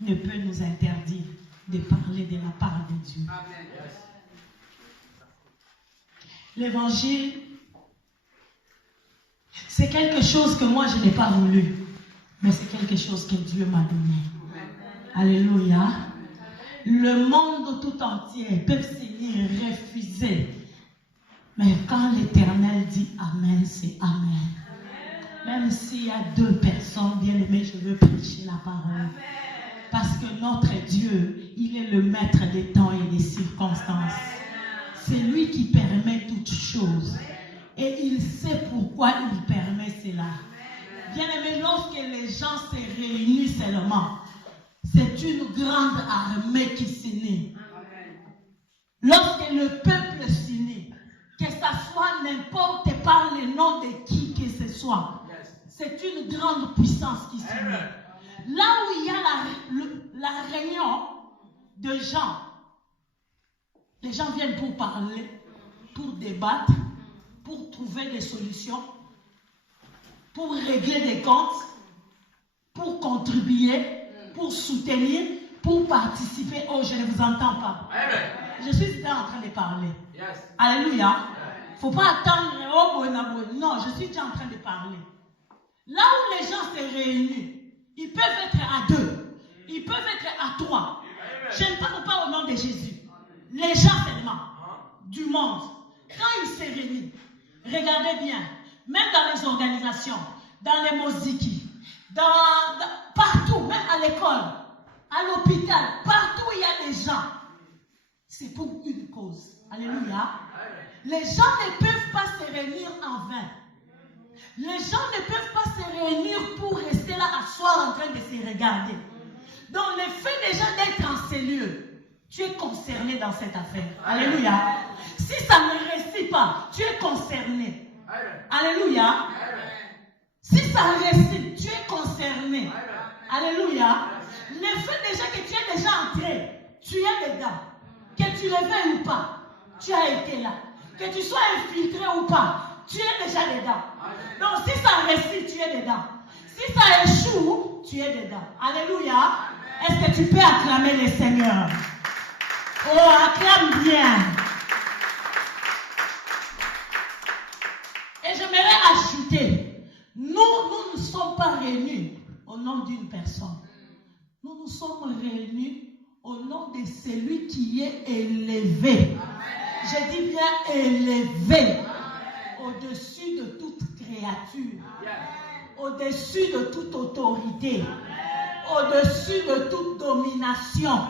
ne peut nous interdire de parler de la part de Dieu. Amen. L'évangile, c'est quelque chose que moi je n'ai pas voulu, mais c'est quelque chose que Dieu m'a donné. Alléluia. Le monde tout entier peut s'unir, refuser. Mais quand l'Éternel dit Amen, c'est Amen. Même s'il y a 2 personnes, bien aimées, je veux prêcher la parole. Parce que notre Dieu, il est le maître des temps et des circonstances. C'est lui qui permet toutes choses. Et il sait pourquoi il permet cela. Bien aimé, lorsque les gens se réunissent seulement, c'est une grande armée qui s'unit. Lorsque le peuple s'unit, que ce soit n'importe par le nom de qui que ce soit, c'est une grande puissance qui s'unit. Là où il y a la réunion de gens, les gens viennent pour parler, pour débattre, pour trouver des solutions, pour régler des comptes, pour contribuer, pour soutenir, pour participer. Oh, je ne vous entends pas. Je suis en train de parler. Alléluia. Il ne faut pas attendre. Oh, non, je suis déjà en train de parler. Là où les gens se réunissent, ils peuvent être à 2, ils peuvent être à 3. Je ne parle pas au nom de Jésus. Les gens seulement, du monde, quand ils se réunissent, regardez bien, même dans les organisations, dans les musiques, partout, même à l'école, à l'hôpital, partout où il y a des gens, c'est pour une cause. Alléluia. Les gens ne peuvent pas se réunir en vain. Les gens ne peuvent pas se réunir pour rester là à soir en train de se regarder. Donc le fait déjà d'être en ces lieux, tu es concerné dans cette affaire. Alléluia. Si ça ne réussit pas, tu es concerné. Alléluia. Si ça réussit, tu es concerné. Alléluia. Le fait déjà que tu es déjà entré, tu es dedans. Que tu le veuilles ou pas, tu as été là. Que tu sois infiltré ou pas, tu es déjà dedans. Donc si ça réussit, tu es dedans. Si ça échoue, tu es dedans. Alléluia. Est-ce que tu peux acclamer le Seigneur? Oh, acclame bien. Et j'aimerais ajouter, nous ne sommes pas réunis au nom d'une personne. Nous nous sommes réunis au nom de celui qui est élevé. Je dis bien élevé. Au-dessus de toute créature. Au-dessus de toute autorité. Au-dessus de toute domination.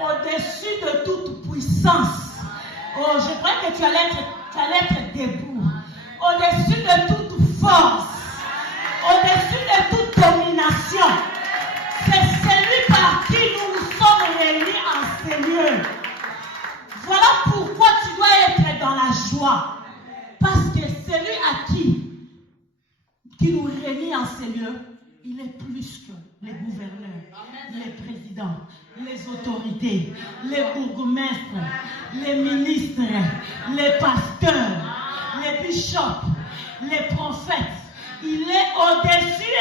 Au-dessus de toute puissance. Oh, je crois que tu allais être debout. Au-dessus de toute force. Au-dessus de toute domination. C'est celui par qui nous nous sommes réunis en ces lieux. Voilà pourquoi tu dois être dans la joie. Parce que celui à qui nous réunit en ces lieux, il est plus que les gouverneurs, les présidents, les autorités, les bourgmestres, les ministres, les pasteurs, les bishops, les prophètes. Il est au-dessus.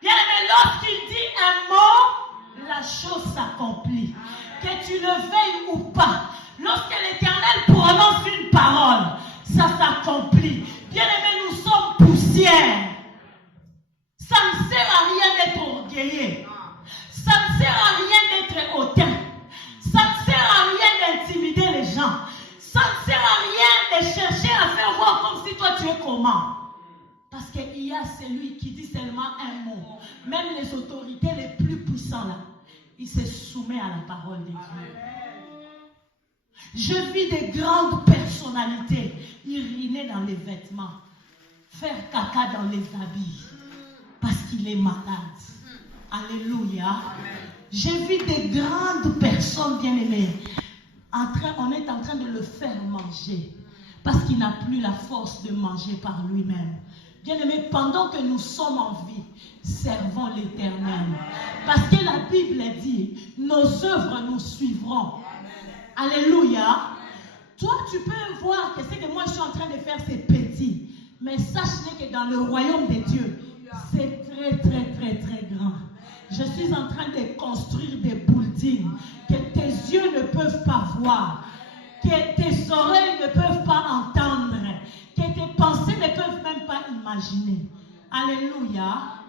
Bien, mais lorsqu'il dit un mot, la chose s'accomplit. Que tu le veuilles ou pas, lorsque l'Éternel prononce une parole, ça s'accomplit. Bien aimé, nous sommes poussière. Ça ne sert à rien d'être orgueilleux. Ça ne sert à rien d'être hautain. Ça ne sert à rien d'intimider les gens. Ça ne sert à rien de chercher à faire voir comme si toi tu es comment. Parce qu'il y a celui qui dit seulement un mot. Même les autorités les plus puissantes là, ils se soumettent à la parole de Dieu. Je vis des grandes personnalités uriner dans les vêtements, faire caca dans les habits, parce qu'il est malade. Alléluia. Je vis des grandes personnes bien-aimées. On est en train de le faire manger, parce qu'il n'a plus la force de manger par lui-même. Bien-aimés, pendant que nous sommes en vie, servons l'Éternel. Parce que la Bible dit, nos œuvres nous suivront. Alléluia. Toi, tu peux voir que ce que moi je suis en train de faire, c'est petit. Mais sache que dans le royaume de Dieu, C'est très, très, très, très grand. Je suis en train de construire des buildings que tes yeux ne peuvent pas voir, que tes oreilles ne peuvent pas entendre, que tes pensées ne peuvent même pas imaginer. Alléluia.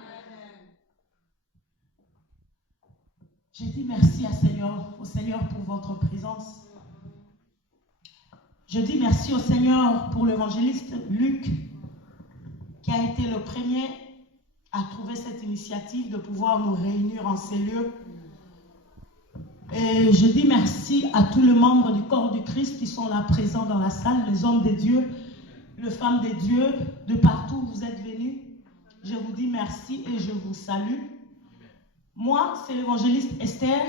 Je dis merci au Seigneur pour votre présence. Je dis merci au Seigneur pour l'évangéliste Luc, qui a été le premier à trouver cette initiative de pouvoir nous réunir en ces lieux. Et je dis merci à tous les membres du corps du Christ qui sont là présents dans la salle, les hommes de Dieu, les femmes de Dieu, de partout où vous êtes venus. Je vous dis merci et je vous salue. Moi, c'est l'évangéliste Esther.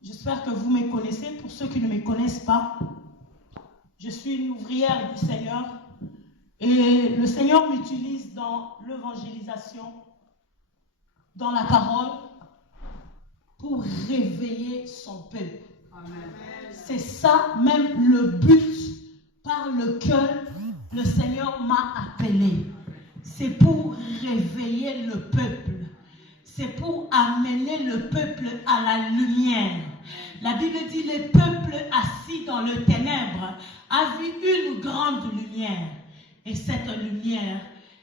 J'espère que vous me connaissez. Pour ceux qui ne me connaissent pas, je suis une ouvrière du Seigneur. Et le Seigneur m'utilise dans l'évangélisation, dans la parole, pour réveiller son peuple. C'est ça même le but par lequel le Seigneur m'a appelé. C'est pour réveiller le peuple. C'est pour amener le peuple à la lumière. La Bible dit, le peuple assis dans le ténèbre a vu une grande lumière. Et cette lumière,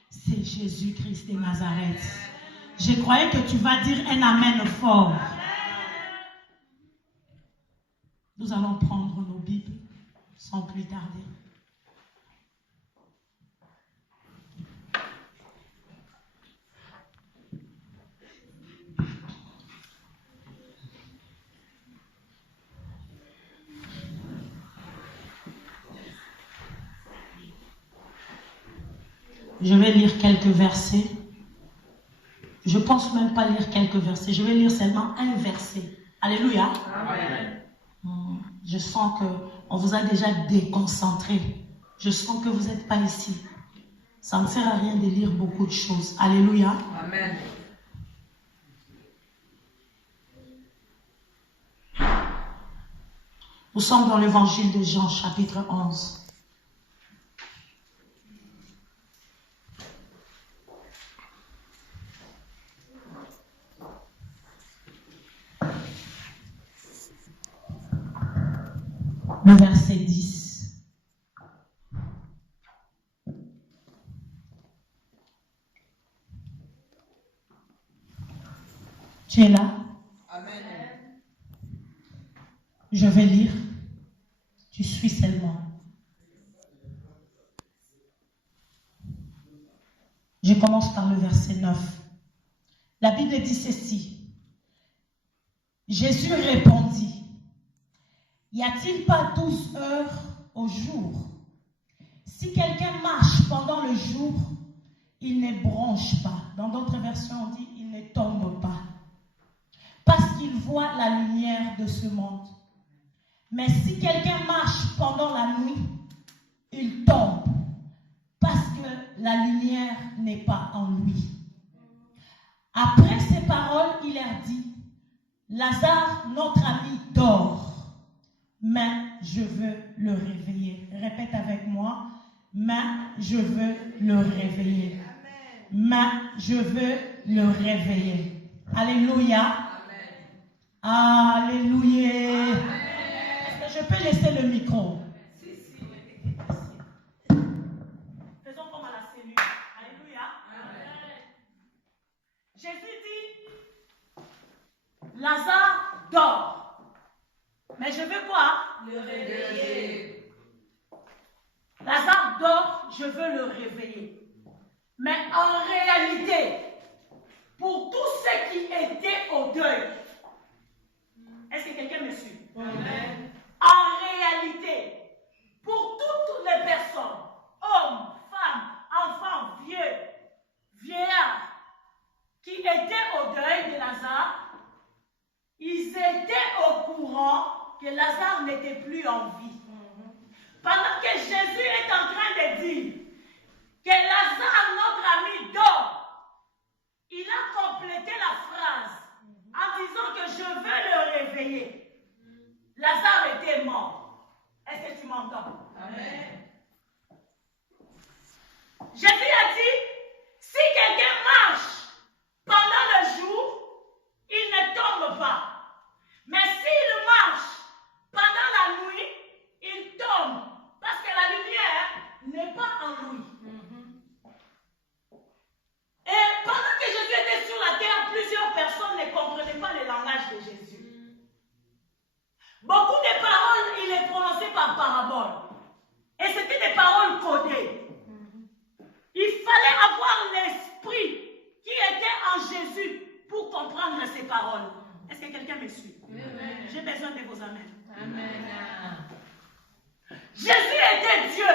c'est Jésus-Christ de Nazareth. Je croyais que tu vas dire un amen fort. Nous allons prendre nos Bibles sans plus tarder. Je vais lire quelques versets. Je ne pense même pas lire quelques versets. Je vais lire seulement un verset. Alléluia. Amen. Je sens qu'on vous a déjà déconcentré. Je sens que vous n'êtes pas ici. Ça ne sert à rien de lire beaucoup de choses. Alléluia. Amen. Nous sommes dans l'évangile de Jean, chapitre 11. Le verset 10. Tu es là? Amen. Je vais lire. Tu suis seulement. Je commence par le verset 9. La Bible dit ceci. Jésus répondit. Y a-t-il pas 12 heures au jour? Si quelqu'un marche pendant le jour, il ne bronche pas. Dans d'autres versions, on dit il ne tombe pas. Parce qu'il voit la lumière de ce monde. Mais si quelqu'un marche pendant la nuit, il tombe. Parce que la lumière n'est pas en lui. Après ces paroles, il leur dit, Lazare, notre ami, dort. Mais je veux le réveiller. Répète avec moi. Mais je veux le réveiller. Mais je veux le réveiller. Alléluia. Amen. Alléluia. Amen. Est-ce que je peux laisser le micro? Faisons comme à la cellule. Alléluia. Amen. Jésus dit, Lazare dort. Mais je veux quoi? Le réveiller. Lazare dort, je veux le réveiller. Mais en réalité, pour tous ceux qui étaient au deuil, est-ce que quelqu'un me suit? Amen. En réalité, pour toutes les personnes, hommes, femmes, enfants, vieux, vieillards, qui étaient au deuil de Lazare, ils étaient au courant que Lazare n'était plus en vie. Pendant que Jésus est en train de dire que Lazare, notre ami, dort, il a complété la phrase en disant que je veux le réveiller. Lazare était mort. Est-ce que tu m'entends? Amen. Jésus a dit, si quelqu'un que quelqu'un me suit? J'ai besoin de vos amens. Amen. Jésus était Dieu.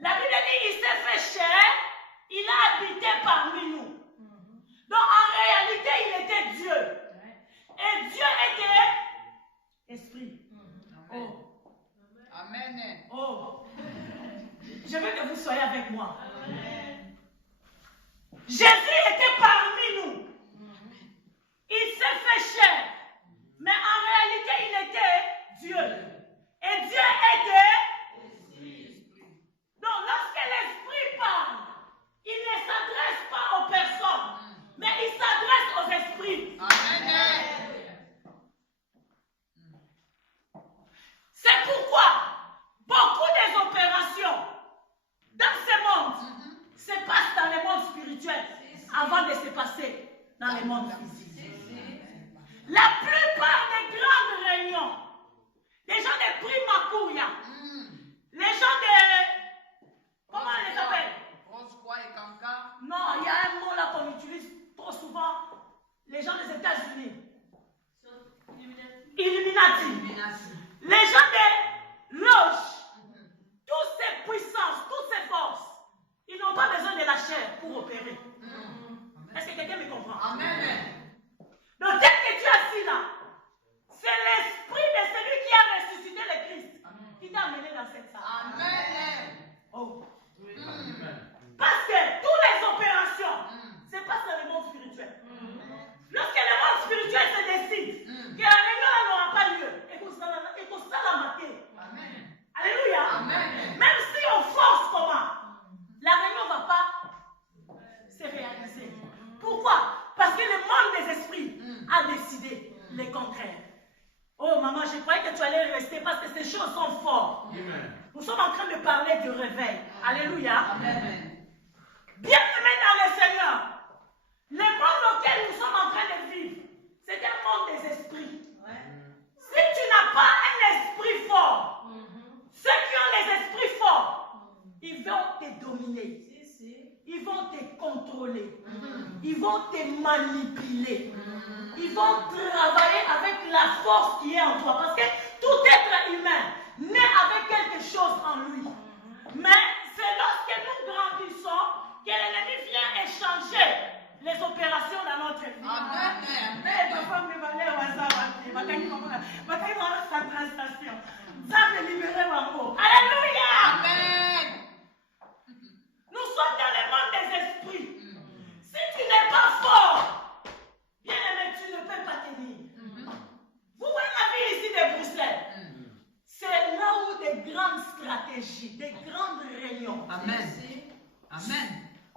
La Bible dit il s'est fait chair, il a habité parmi nous. Donc en réalité, il était Dieu. Et Dieu était esprit. Oh. Amen. Oh. Je veux que vous soyez avec moi. Jésus était parmi nous. Il s'est fait chair. Mais en réalité, il était Dieu. Et Dieu était esprit. Donc lorsque l'esprit parle, il ne s'adresse pas aux personnes, mais il s'adresse aux esprits. Amen. C'est pourquoi beaucoup des opérations dans ce monde se passent dans le monde spirituel avant de se passer dans le monde physique. La plupart des grandes réunions, les gens de Primakouya, les gens de... Comment on les appelle? Roscoe et Kanka. Non, il y a un mot là qu'on utilise trop souvent. Les gens des États-Unis. Illuminati. Les gens des loges. Toutes ces puissances, toutes ces forces, ils n'ont pas besoin de la chair pour opérer. Est-ce que quelqu'un me comprend? Amen. Donc, tel que tu es assis là, c'est l'esprit de celui qui a ressuscité le Christ qui t'a amené dans cette salle. Amen. Oh. Parce que toutes les opérations se passent dans le monde spirituel. Lorsque le monde spirituel se décide que la réunion n'aura pas lieu et que ça la maté. Alléluia. Amen. Même si on force comment, la réunion ne va pas se réaliser. Pourquoi? Parce que le monde des esprits a décidé le contraire. Oh maman, je croyais que tu allais rester parce que ces choses sont fortes. Nous sommes en train de parler du réveil. Alléluia. Amen. Bien-aimés dans le Seigneur, le monde auquel nous sommes en train de vivre, c'est un monde des esprits. Si tu n'as pas un esprit fort, ceux qui ont les esprits forts, ils vont te dominer. Ils vont te contrôler. Ils vont te manipuler. Ils vont travailler avec la force qui est en toi. Parce que tout être humain naît avec quelque chose en lui. Mais c'est lorsque nous grandissons que l'ennemi vient échanger les opérations dans notre vie. Amen. Alléluia. Amen. Nous sommes dans le monde des esprits. Si tu n'es pas fort, bien aimé, tu ne peux pas tenir. Vous voyez la vie ici de Bruxelles. C'est là où des grandes stratégies, des grandes réunions. Amen. Amen.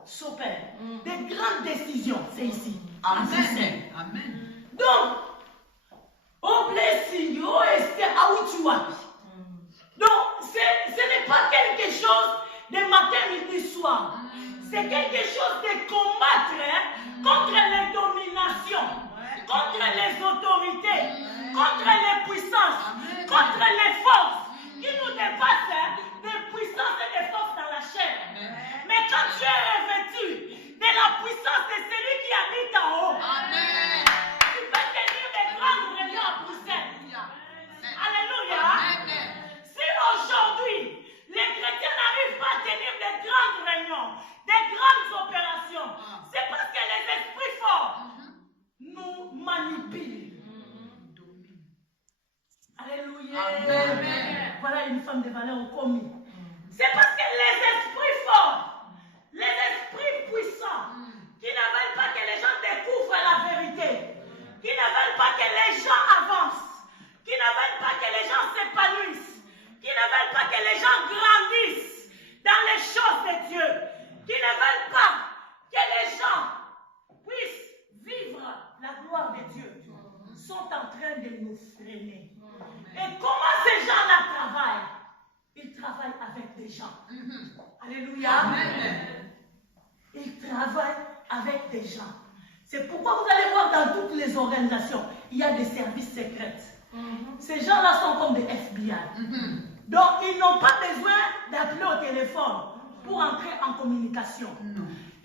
S'opèrent. Des grandes décisions, c'est ici. Amen. Amen. Donc, au blessing, au est à où tu as. Donc, ce n'est pas quelque chose de matin, midi, soir. C'est quelque chose de combattre contre les dominations, contre les autorités, contre les puissances, contre les forces qui nous dépassent, des puissances et des forces dans la chair. Mais quand tu es revêtu de la puissance de celui qui habite en haut, Amen. tu peux tenir des grandes réunions à Bruxelles. Alléluia. Si aujourd'hui, les chrétiens n'arrivent pas à tenir des grandes réunions, des grandes opérations, c'est parce que les esprits forts nous manipulent. Alléluia. Amen. Voilà une femme de valeur au commis. C'est parce que les esprits forts, les esprits puissants, qui ne veulent pas que les gens découvrent la vérité, qui ne veulent pas que les gens avancent, qui ne veulent pas que les gens s'épanouissent, qui ne veulent pas que les gens grandissent dans les choses de Dieu, qui ne veulent pas que les gens puissent vivre la gloire de Dieu, sont en train de nous freiner. Et comment ces gens-là travaillent? Ils travaillent avec des gens. Alléluia. Amen. Ils travaillent avec des gens. C'est pourquoi vous allez voir dans toutes les organisations, il y a des services secrets. Ces gens-là sont comme des FBI. Donc, ils n'ont pas besoin d'appeler au téléphone pour entrer en communication.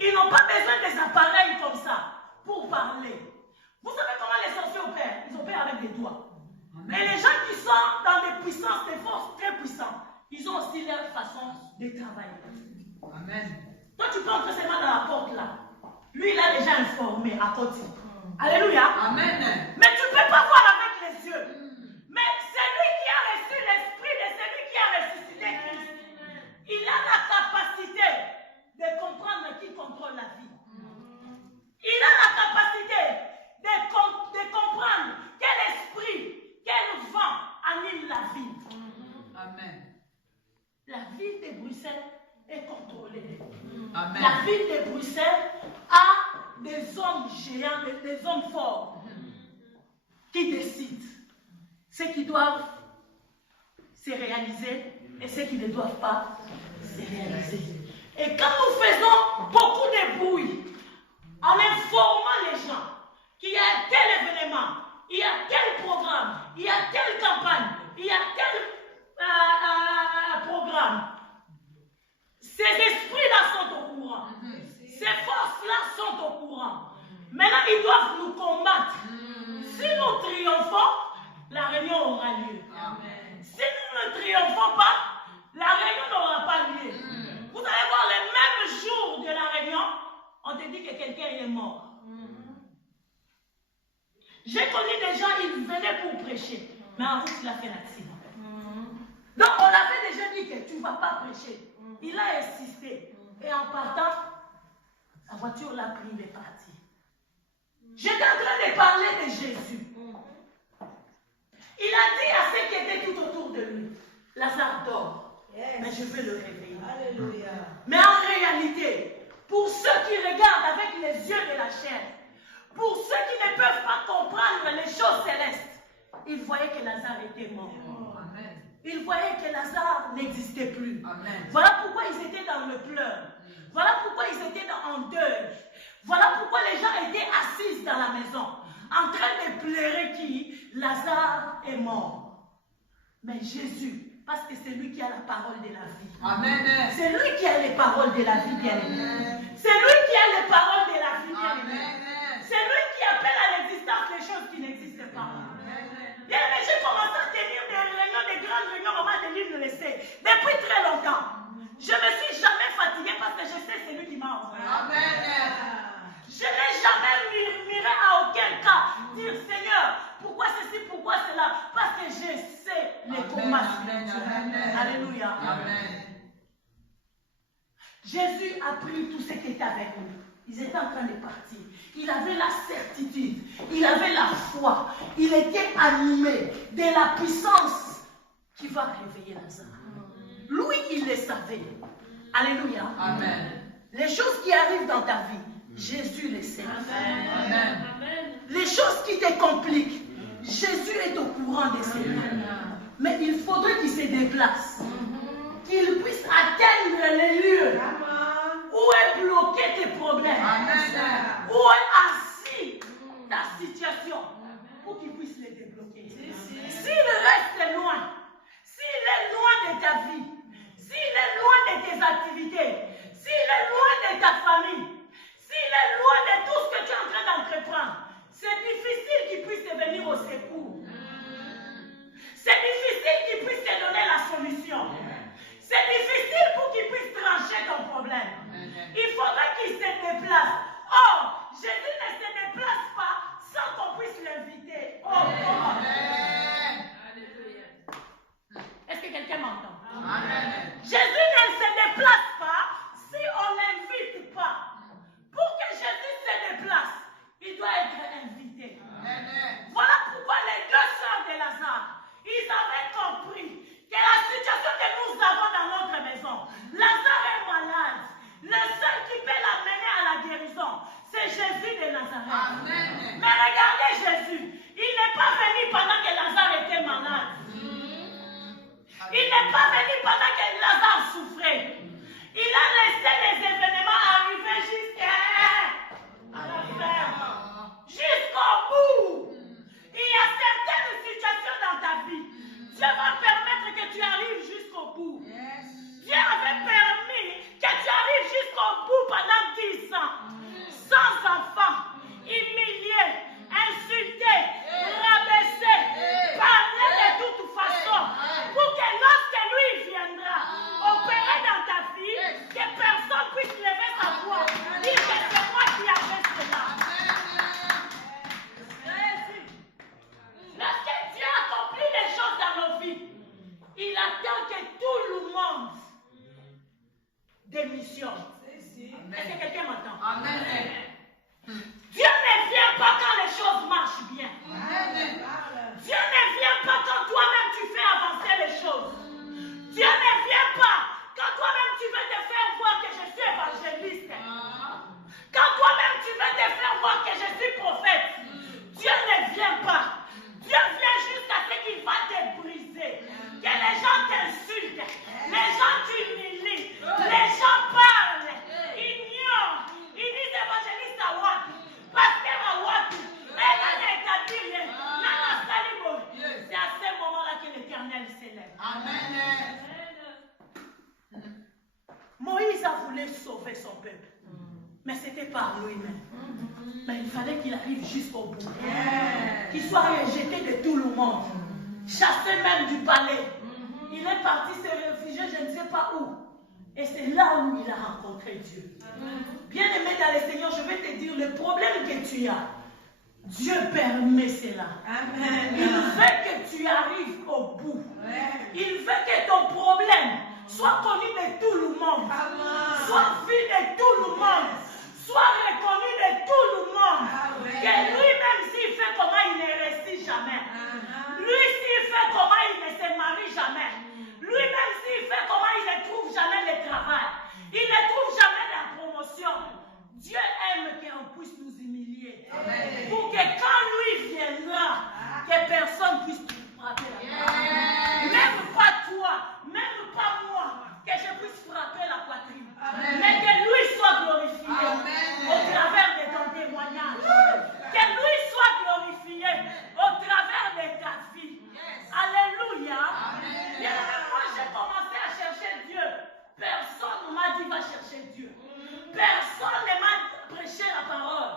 Ils n'ont pas besoin des appareils comme ça pour parler. Vous Vous savez comment les sorciers opèrent? Ils opèrent avec des doigts. Mais les gens qui sont dans des puissances, des forces très puissantes, ils ont aussi leur façon de travailler. Amen. Toi, tu peux entrer seulement dans la porte là. Lui, il a déjà informé à côté. Alléluia. Amen. Mais tu ne peux pas voir avec les yeux. Mais celui qui a reçu l'esprit de celui qui a ressuscité Christ, il a la capacité de comprendre qui contrôle la vie. Il a la capacité de comprendre quel esprit, quel vent anime la vie. Amen. La ville de Bruxelles est contrôlée. Amen. La ville de Bruxelles a des hommes géants, des hommes forts qui décident ce qui doivent se réaliser et ce qui ne doivent pas se réaliser. Et quand nous faisons beaucoup de bruit en informant les gens qu'il y a tel événement, il y a tel programme, il y a telle campagne, il y a tel programme, ces esprits-là sont au courant. Ces forces-là sont au courant. Maintenant, ils doivent nous combattre. Si nous triomphons, la réunion aura lieu. Amen. Si nous ne triomphons pas, la réunion n'aura pas lieu. Vous allez voir, le même jour de la réunion, on te dit que quelqu'un est mort. J'ai connu des gens, ils venaient pour prêcher, mais en route, il a fait l'accident. Donc, on avait déjà dit que tu ne vas pas prêcher. Il a insisté. Et en partant, la voiture l'a pris, il est parti. J'étais en train de parler de Jésus. Il a dit à ceux qui étaient tout autour de lui, Lazare dort, mais je vais le réveiller. Alléluia. Mais en réalité, pour ceux qui regardent avec les yeux de la chair, pour ceux qui ne peuvent pas comprendre les choses célestes, ils voyaient que Lazare était mort. Amen. Ils voyaient que Lazare n'existait plus. Amen. Voilà pourquoi ils étaient dans le pleur. Voilà pourquoi ils étaient en deuil. Voilà pourquoi les gens étaient assis dans la maison, en train de pleurer qui Lazare est mort. Mais Jésus, parce que c'est lui qui a la parole de la vie. Amen. C'est lui qui a les paroles de la vie, bien-aimé. C'est lui qui a les paroles de la vie, bien-aimé. Amen. C'est lui qui appelle à l'existence les choses qui n'existent pas. Bien-aimé, j'ai commencé à tenir des réunions, des grandes réunions, maman de l'île le sait, depuis très longtemps. Je ne me suis jamais fatiguée parce que je sais c'est lui qui m'a envoyé. Amen. Je n'ai jamais murmuré à aucun cas dire Seigneur, pourquoi ceci, pourquoi cela, parce que je sais les combats spirituels. Alléluia. Amen. Jésus a pris tout ce qui était avec lui. Ils étaient en train de partir. Il avait la certitude, il avait la foi, il était animé de la puissance qui va réveiller Lazare. Lui, il le savait. Alléluia. Amen. Les choses qui arrivent dans ta vie, Jésus les sait. Amen. Les choses qui te compliquent, Jésus est au courant de cela. Mais il faudrait qu'il se déplace, qu'il puisse atteindre les lieux où est bloqué tes problèmes, Amen. où est assis ta situation, pour qu'il puisse les débloquer. S'il reste loin, s'il est loin de ta vie, s'il est loin de tes activités, s'il est loin de ta famille, s'il est loin de tout ce que tu es en train d'entreprendre, c'est difficile qu'il puisse te venir au secours. C'est difficile qu'il puisse te donner la solution. C'est difficile pour qu'il puisse trancher ton problème. Est-ce que quelqu'un m'entend? Amen. Dieu ne vient pas quand les choses marchent bien. Dieu ne vient pas quand toi-même tu fais avancer les choses. Dieu ne vient pas quand toi-même tu veux te faire voir que je suis évangéliste. Quand toi-même tu veux te faire voir que je suis prophète. Dieu ne vient pas. Dieu vient jusqu'à ce qu'il va te briser. Que les gens t'insultent. Les gens t'humilient. Les gens parlent. Ignorent. Ils disent évangéliste à Watu. Pasteur à Watu. Elle a établi rien. Nana Salibo. C'est à ce moment-là que l'Éternel s'élève. Amen. Moïse a voulu sauver son peuple. Mais c'était par lui-même. Mais il fallait qu'il arrive jusqu'au bout. Qu'il soit rejeté de tout le monde. Chassé même du palais. Il est parti se réfugier, je ne sais pas où. Et c'est là où il a rencontré Dieu. Bien-aimé dans le Seigneur, je vais te dire le problème que tu as. Dieu permet cela. Il veut que tu arrives au bout. Il veut que ton problème soit connu de tout le monde. Soit vu de tout le monde. Soit reconnu de tout le monde. Que lui-même, s'il fait comment, il ne réussit jamais. Lui, s'il fait comment, il ne se marie jamais. Lui-même, s'il fait comment, il ne trouve jamais le travail. Il ne trouve jamais la promotion. Dieu aime qu'on puisse nous humilier. Pour que quand lui viendra, que personne puisse nous frapper la poitrine. Même pas toi, même pas moi, que je puisse frapper la poitrine. Mais que lui soit glorifié au travers de ton témoignage. Que lui soit glorifié au travers de ta vie. Alléluia. Bien, moi j'ai commencé à chercher Dieu. Personne ne m'a dit va chercher Dieu. Personne ne m'a prêché la parole.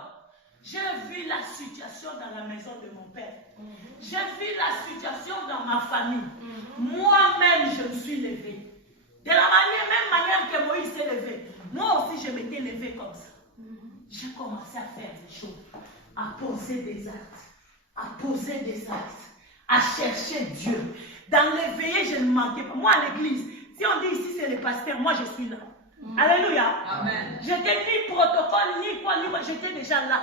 J'ai vu la situation dans la maison de mon père. J'ai vu la situation dans ma famille. Moi-même, je me suis levée. De la même manière que Moïse s'est levé. Moi aussi, je m'étais levée comme ça. J'ai commencé à faire des choses, à poser des actes, à chercher Dieu. Dans les veillées, je ne manquais pas. Moi, à l'église, si on dit ici c'est le pasteur, moi je suis là. Alléluia. J'étais ni protocole, ni quoi, j'étais déjà là.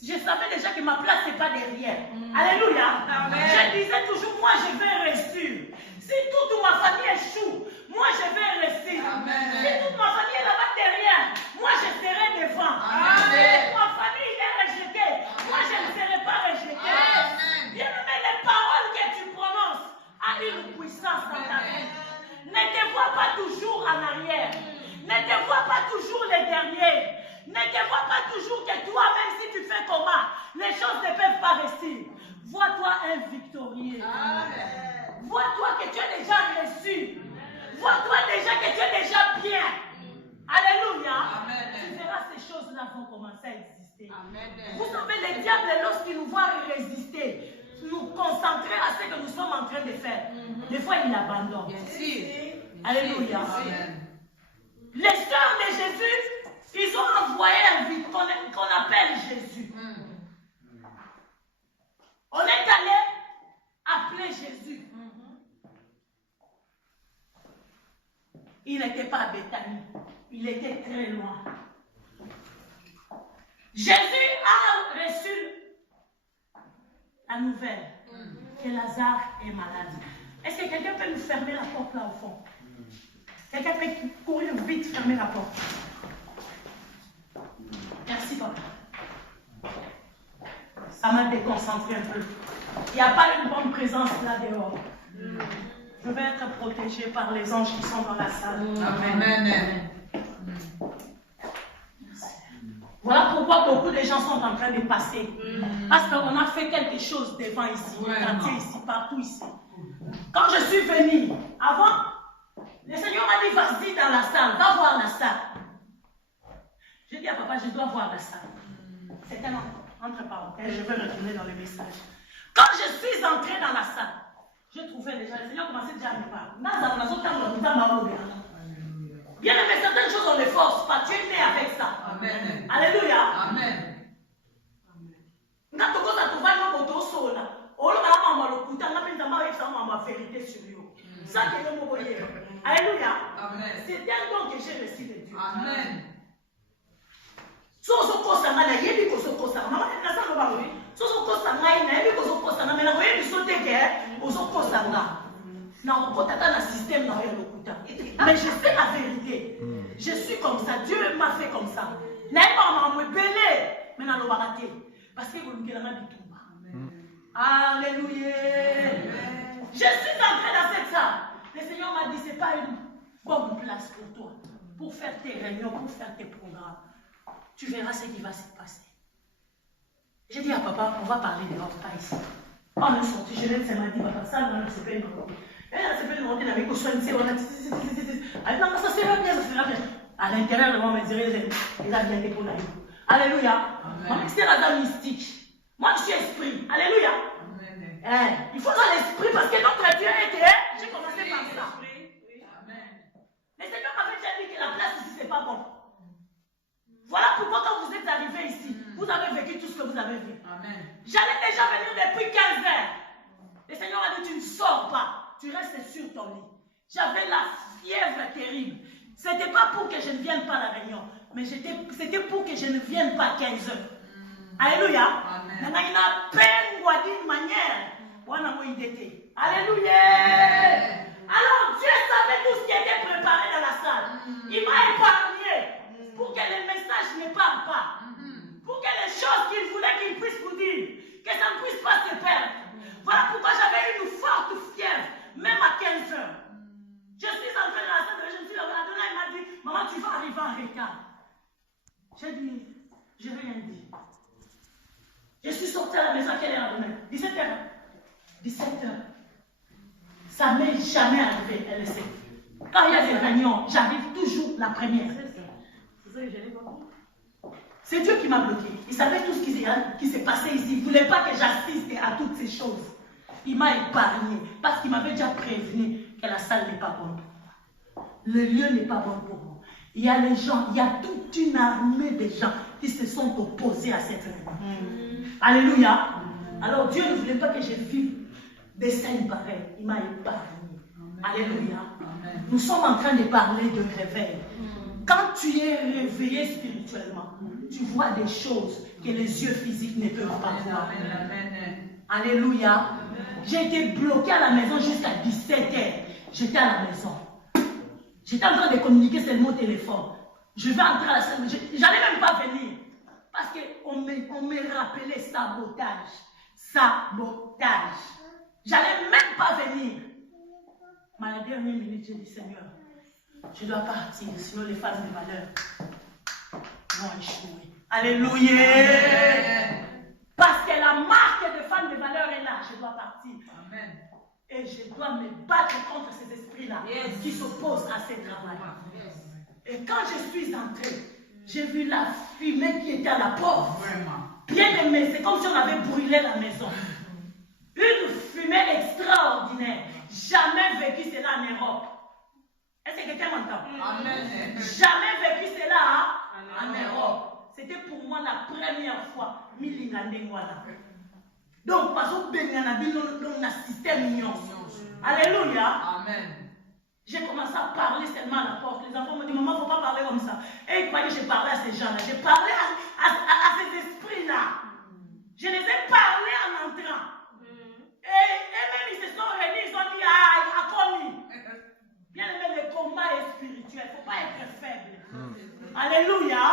Je savais déjà que ma place n'est pas derrière. Alléluia. Je disais toujours, moi je vais réussir. Si toute ma famille échoue, moi je vais réussir. Si toute ma famille est là-bas derrière, moi je serai devant. Si toute ma famille est rejetée, moi je ne serai pas rejetée. Bien aimé, les paroles que tu prononces ont une puissance dans ta vie. Ne te vois pas toujours en arrière. Ne te vois pas toujours les derniers. Ne te vois pas toujours que toi-même, si tu fais comment, les choses ne peuvent pas réussir. Vois-toi un victorieux. Vois-toi que tu es déjà reçu. Vois-toi déjà que tu es déjà bien. Alléluia. Tu verras ces choses-là vont commencer à exister. Vous savez, le diable, lorsqu'il nous voit résister, nous concentrer à ce que nous sommes en train de faire, des fois il abandonne. Alléluia. Les sœurs de Jésus, ils ont envoyé un vide qu'on appelle Jésus. On est allé appeler Jésus. Il n'était pas à Béthanie. Il était très loin. Jésus a reçu la nouvelle que Lazare est malade. Est-ce que quelqu'un peut nous fermer la porte là au fond? Quelqu'un peut courir vite fermer la porte? Merci, papa. Ça m'a déconcentré un peu. Il n'y a pas une bonne présence là dehors. Je vais être protégée par les anges qui sont dans la salle. Amen. Voilà pourquoi beaucoup de gens sont en train de passer. Parce qu'on a fait quelque chose devant ici, ici, partout ici. Quand je suis venue, avant, le Seigneur m'a dit, vas-y dans la salle, va voir la salle. J'ai dit à papa, je dois voir la salle. C'était entre parenthèses, je vais retourner dans le message. Quand je suis entrée dans la salle, je trouvais déjà, le Seigneur commençait déjà à me parler. Bien aimé, certaines choses on ne force pas, tu es né avec ça. Amen. Alléluia. Amen. Alléluia. Amen. C'est un don que j'ai reçu de Dieu. Amen. ça. Dieu m'a fait comme ça. Naïma m'a belé. Mais dans le baraté. Parce que vous me dites alléluia. Je suis entré dans cette salle. Le Seigneur m'a dit, ce n'est pas une bonne place pour toi. Pour faire tes réunions, pour faire tes programmes. Tu verras ce qui va se passer. J'ai dit à papa, on va parler de votre pas ici. On est sorti, je l'ai dit, m'a dit, papa, ça, non, c'est pas une bonne. Elle a fait une routine avec Ousmane, on a dit, ça sera bien, ça sera bien. À l'intérieur de moi, me dirait, il a bien été pour la vie. Alléluia. Moi, c'est la dame mystique. Moi, je suis esprit. Alléluia. Il faut dans l'esprit parce que notre Dieu était. J'ai commencé par ça. Le Seigneur m'avait déjà dit que la place ici, c'est pas bon. Voilà pourquoi quand vous êtes arrivé ici, vous avez vécu tout ce que vous avez vu. J'allais déjà venir depuis 15 heures. Le Seigneur a dit, tu ne sors pas. Tu restes sur ton lit. J'avais la fièvre terrible. Ce n'était pas pour que je ne vienne pas à la réunion, mais c'était pour que je ne vienne pas à 15 heures. Alléluia. Amen. D'une manière. Alléluia. Alors Dieu savait tout ce qui était préparé dans la salle. Il m'a épargné pour que les messages ne parlent pas. Pour que les choses qu'il voulait qu'il puisse vous dire, que ça ne puisse pas se perdre. Voilà pourquoi j'avais une forte fièvre, même à 15 heures. Je suis entrée dans la salle, je me suis levée, il m'a dit, maman, tu vas arriver en retard. J'ai dit, je n'ai rien dit. Je suis sortie à la maison, quelle heure demain? 17h. 17h. Ça ne m'est jamais arrivé, elle le sait. Quand il y a des réunions, j'arrive toujours la première. C'est ça que j'ai compris. C'est Dieu qui m'a bloqué. Il savait tout ce qui s'est passé ici. Il ne voulait pas que j'assiste à toutes ces choses. Il m'a épargné parce qu'il m'avait déjà prévenu que la salle n'est pas bonne pour moi. Le lieu n'est pas bon pour moi. Il y a les gens, il y a toute une armée de gens qui se sont opposés à cette réunion. Alléluia. Alors Dieu ne voulait pas que je vive des scènes pareilles. Il m'a épargné. Alléluia. Nous sommes en train de parler de réveil. Quand tu es réveillé spirituellement, tu vois des choses que les yeux physiques ne peuvent pas voir. Alléluia. J'ai été bloquée à la maison jusqu'à 17h. J'étais à la maison. J'étais en train de communiquer seulement au téléphone. Je vais entrer à la salle. J'allais même pas venir. Parce qu'on me rappelait sabotage. Sabotage. J'allais même pas venir. Mais à la dernière minute, j'ai dit, Seigneur, je dois partir, sinon les femmes de valeur vont échouer. Alléluia. Parce que la marque de femme de valeur est là, je dois partir. Amen. Et je dois me battre contre ces esprits-là qui s'opposent à ce travail. Et quand je suis entrée, j'ai vu la fumée qui était à la porte. Bien aimé, c'est comme si on avait brûlé la maison. Une fumée extraordinaire. Jamais vécu cela en Europe. Est-ce que quelqu'un m'entend? Jamais vécu cela en Europe. C'était pour moi la première fois. Donc, parce que un système union. Alléluia. Amen. J'ai commencé à parler seulement à la porte. Les enfants m'ont dit, maman, il ne faut pas parler comme ça. Et ils croyaient que j'ai parlé à ces gens-là. J'ai parlé à ces esprits-là. Je les ai parlés en entrant. Et même ils se sont réunis, ils ont dit, ah, il a commis. Bien aimé, le combat est spirituel. Il ne faut pas être faible. Alléluia.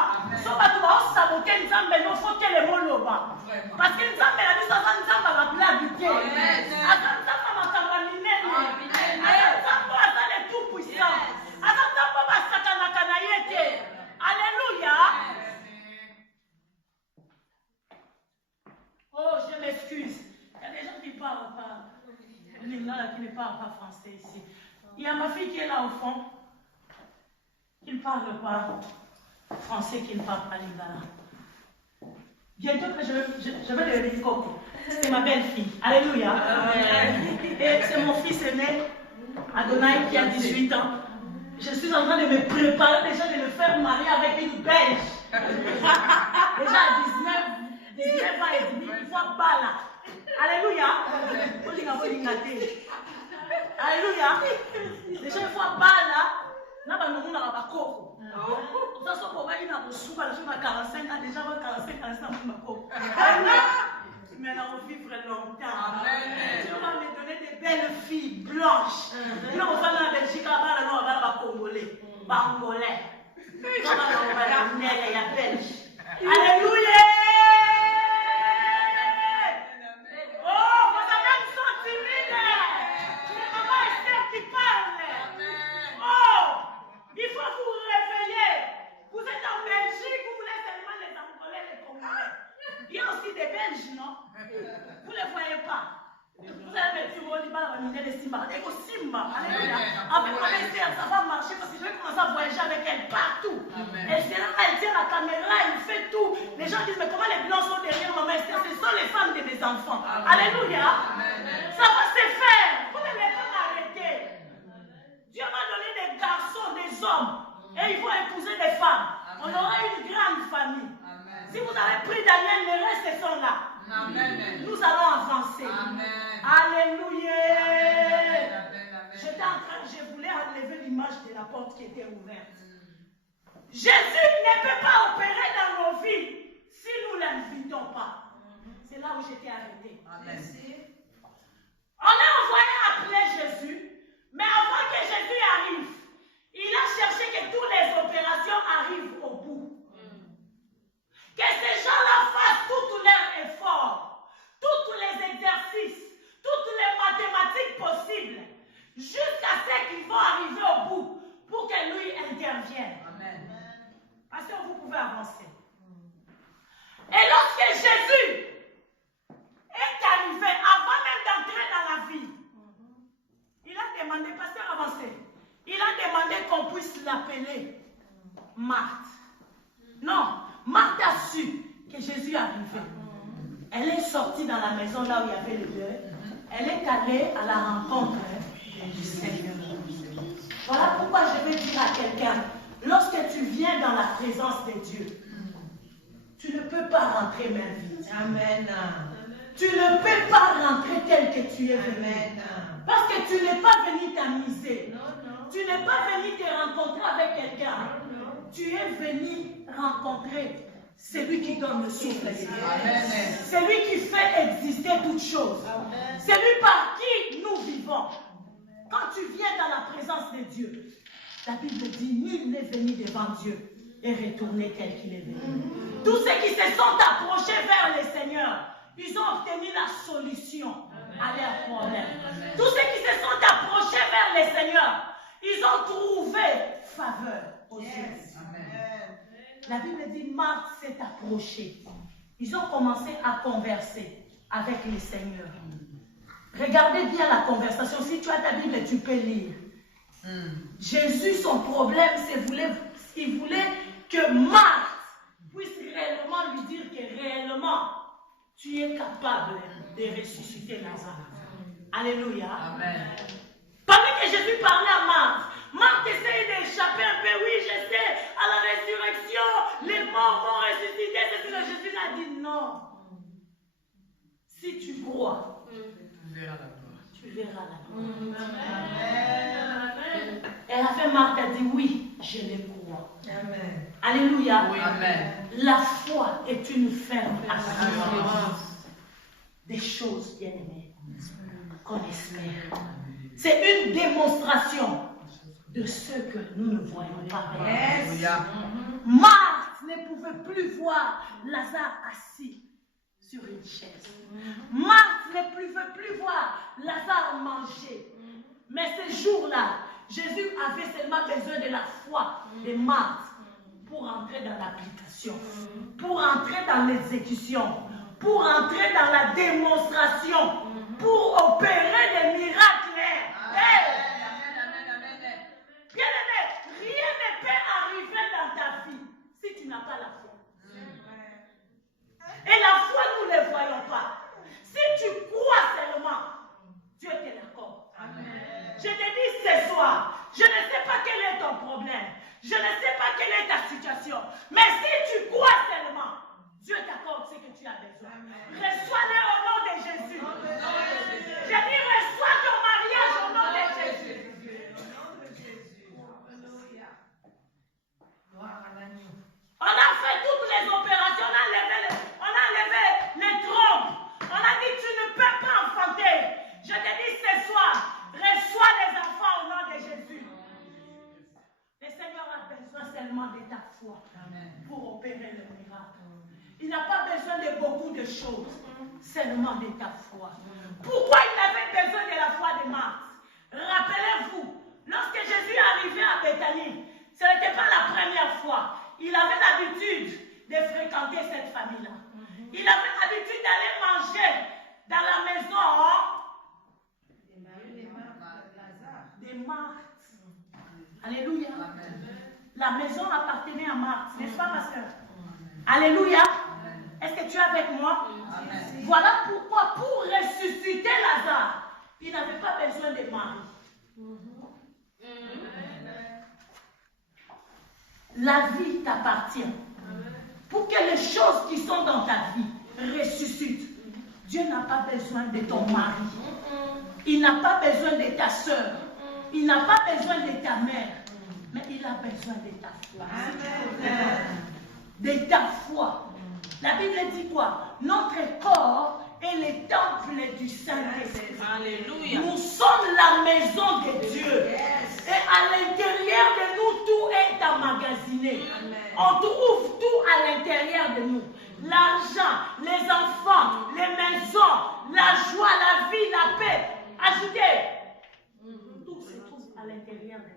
Sauf que tu vas saboter une zambe, il faut que les mots le bas. Parce qu'une zambe, elle a dit, ça va une zambe à la habiter. Attends, ça va m'accompagner. Attends, ça est tout puissant. Attends, ça va s'accompagner. Alléluia. Oh, je m'excuse. Il y a des gens qui ne parlent pas. Qui ne parlent pas français ici. Il y a ma fille qui est là au fond. Qui ne parle pas français, qui ne parle pas lingala. Bientôt que je vais devenir coco. C'est ma belle-fille. Alléluia. Et c'est mon fils aîné, Adonai, qui a 18 ans. Je suis en train de me préparer déjà de le faire marier avec une belge. Déjà à 19 ans et demi, il faut bala. Alléluia. Alléluia. Déjà il faut bala. Là, on a un coco. Ça, c'est pour aller dans le sous, je suis à 45 ans, déjà 45 ans, je suis coco. Mais on va vivre longtemps. Dieu va me donner des belles filles blanches. Nous, on va aller en Belgique, on va aller en Congolais. Bangolais. Alléluia. Oh, vous avez une son timide. C'est maman Esther qui parle. Oh, il faut vous réveiller. Vous êtes en Belgique, vous voulez seulement les Angolais, les Congolais. Il y a aussi des Belges, non? Vous ne les voyez pas. Vous avez un petit rôle, il va ramener les Simba. Et au Simba, alléluia. Avec ma Esther, ça va marcher parce que je vais commencer à voyager avec elle partout. Elle sera là, elle tient la caméra, elle fait tout. Les gens disent, mais comment les blancs sont derrière maman Esther? Ce sont les femmes de mes enfants. Alléluia. Ça va se faire. Vous ne les pas m'arrêter. Dieu m'a donné des garçons, des hommes. Et ils vont épouser des femmes. On aura une grande famille. Si vous avez pris Daniel, les restes sont là. Amen. Nous allons avancer. Amen. Alléluia. Je voulais enlever l'image de la porte qui était ouverte. Jésus ne peut pas opérer dans nos vies si nous ne l'invitons pas. C'est là où j'étais arrêté. On est envoyé appeler Jésus, mais avant que Jésus arrive, il a cherché que toutes les opérations arrivent au bout. Que ces gens-là fassent tous leurs efforts, tous les exercices, toutes les mathématiques possibles, jusqu'à ce qu'ils vont arriver au bout pour que lui intervienne. Amen. Parce que vous pouvez avancer. Et lorsque Jésus est arrivé, avant même d'entrer dans la vie, il a demandé, pasteur avancé, il a demandé qu'on puisse l'appeler Marthe. Non. Marthe a su que Jésus arrivait. Elle est sortie dans la maison là où il y avait le deuil. Elle est allée à la rencontre du Seigneur. Voilà pourquoi je vais dire à quelqu'un, lorsque tu viens dans la présence de Dieu, tu ne peux pas rentrer main vide. Amen. Tu ne peux pas rentrer tel que tu es venu. Parce que tu n'es pas venu t'amuser. Tu n'es pas venu te rencontrer avec quelqu'un. Tu es venu rencontrer celui qui donne le souffle. Celui qui fait exister toutes choses. Celui par qui nous vivons. Quand tu viens dans la présence de Dieu, la Bible dit, nul n'est venu devant Dieu et retourné tel qu'il est venu. Tous ceux qui se sont approchés vers le Seigneur, ils ont obtenu la solution à leurs problèmes. Tous ceux qui se sont approchés vers le Seigneur, ils ont trouvé faveur aux yeux. La Bible dit, Marthe s'est approchée. Ils ont commencé à converser avec le Seigneur. Regardez bien la conversation. Si tu as ta Bible, tu peux lire. Jésus, son problème, c'est qu'il voulait que Marthe puisse réellement lui dire que réellement, tu es capable de ressusciter Lazare. Alléluia. Amen. Pendant que Jésus parlait à Marthe, Marthe essaye d'échapper un peu. Oui, je sais, à la résurrection, les morts vont ressusciter. C'est ce que Jésus a dit. Non. Si tu crois, tu verras la gloire. Et la femme Marthe a dit oui, je le crois. Amen. Alléluia. Oui, amen. La foi est une ferme assurance des choses bien aimées qu'on espère. C'est une démonstration de ce que nous ne voyons pas. Yes. Marthe ne pouvait plus voir Lazare assis sur une chaise. Marthe ne pouvait plus voir Lazare manger. Mais ce jour-là, Jésus avait seulement besoin de la foi de Marthe pour entrer dans l'application, pour entrer dans l'exécution, pour entrer dans la démonstration, pour opérer des miracles. Bien-aimé, rien ne peut arriver dans ta vie si tu n'as pas la foi. Et la foi, nous ne voyons pas. Si tu crois seulement, Dieu te l'accorde. Je te dis ce soir, je ne sais pas quel est ton problème. Je ne sais pas quelle est ta situation. Mais si tu crois seulement, Dieu t'accorde ce que tu as besoin. Reçois-le au nom de Jésus. Je dis reçois ton mariage au nom de Jésus. On a fait toutes les opérations, on a enlevé les trompes. On a dit tu ne peux pas enfanter. Je te dis ce soir, reçois les enfants au nom de Jésus. Le Seigneur a besoin seulement de ta pour opérer le miracle. Il n'a pas besoin de beaucoup de choses, seulement de ta foi. Pourquoi il avait besoin de la foi de Marthe? Rappelez-vous, lorsque Jésus est arrivé à Béthanie, ce n'était pas la première fois. Il avait l'habitude de fréquenter cette famille-là. Il avait l'habitude d'aller manger dans la maison de Marthe. Alléluia. La maison appartenait à Marthe, n'est-ce pas, ma soeur? Alléluia. Est-ce que tu es avec moi? Voilà pourquoi, pour ressusciter Lazare, il n'avait pas besoin de Marie. La vie t'appartient. Pour que les choses qui sont dans ta vie ressuscitent, Dieu n'a pas besoin de ton mari. Il n'a pas besoin de ta soeur. Il n'a pas besoin de ta mère. Mais il a besoin de ta foi. De ta foi. La Bible dit quoi? Notre corps est le temple du Saint-Esprit. Alléluia. Nous sommes la maison de Dieu. Et à l'intérieur de nous, tout est emmagasiné. On trouve tout à l'intérieur de nous. L'argent, les enfants, les maisons, la joie, la vie, la paix. Ajoutez. Tout se trouve à l'intérieur de nous.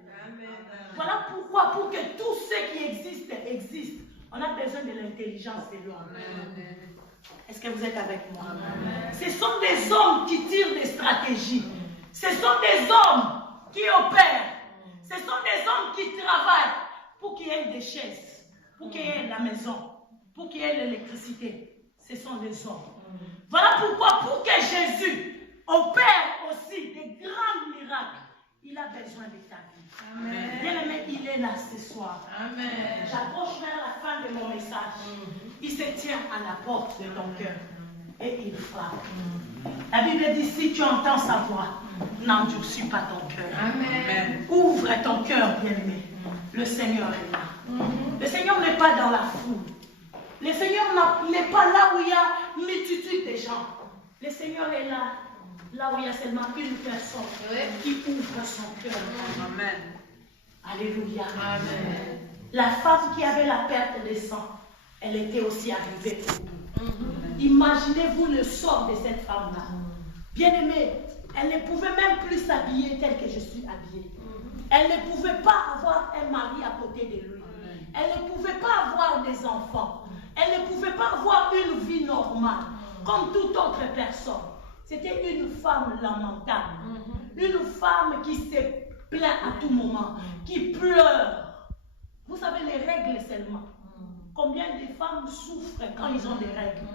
Voilà pourquoi, pour que tout ce qui existe, existe, on a besoin de l'intelligence de l'homme. Est-ce que vous êtes avec moi? Ce sont des hommes qui tirent des stratégies. Ce sont des hommes qui opèrent. Ce sont des hommes qui travaillent pour qu'il y ait des chaises, pour qu'il y ait la maison, pour qu'il y ait l'électricité. Ce sont des hommes. Voilà pourquoi, pour que Jésus opère aussi des grands miracles, il a besoin de ta vie. Bien-aimé, il est là ce soir. J'approche vers la fin de mon message. Il se tient à la porte de ton cœur et il frappe. La Bible dit, si tu entends sa voix, n'endurcis pas ton cœur. Ouvre ton cœur, bien-aimé. Le Seigneur est là. Le Seigneur n'est pas dans la foule. Le Seigneur n'est pas là où il y a une multitude de gens. Le Seigneur est là. Là où il y a seulement une personne qui ouvre son cœur. Amen. Alléluia. Amen. La femme qui avait la perte de sang, elle était aussi arrivée au bout. Imaginez-vous le sort de cette femme-là. Bien-aimée, elle ne pouvait même plus s'habiller telle que je suis habillée. Elle ne pouvait pas avoir un mari à côté de lui. Elle ne pouvait pas avoir des enfants. Elle ne pouvait pas avoir une vie normale comme toute autre personne. C'était une femme lamentable. Une femme qui se plaint à tout moment, qui pleure. Vous savez, les règles seulement. Combien de femmes souffrent quand ils ont des règles?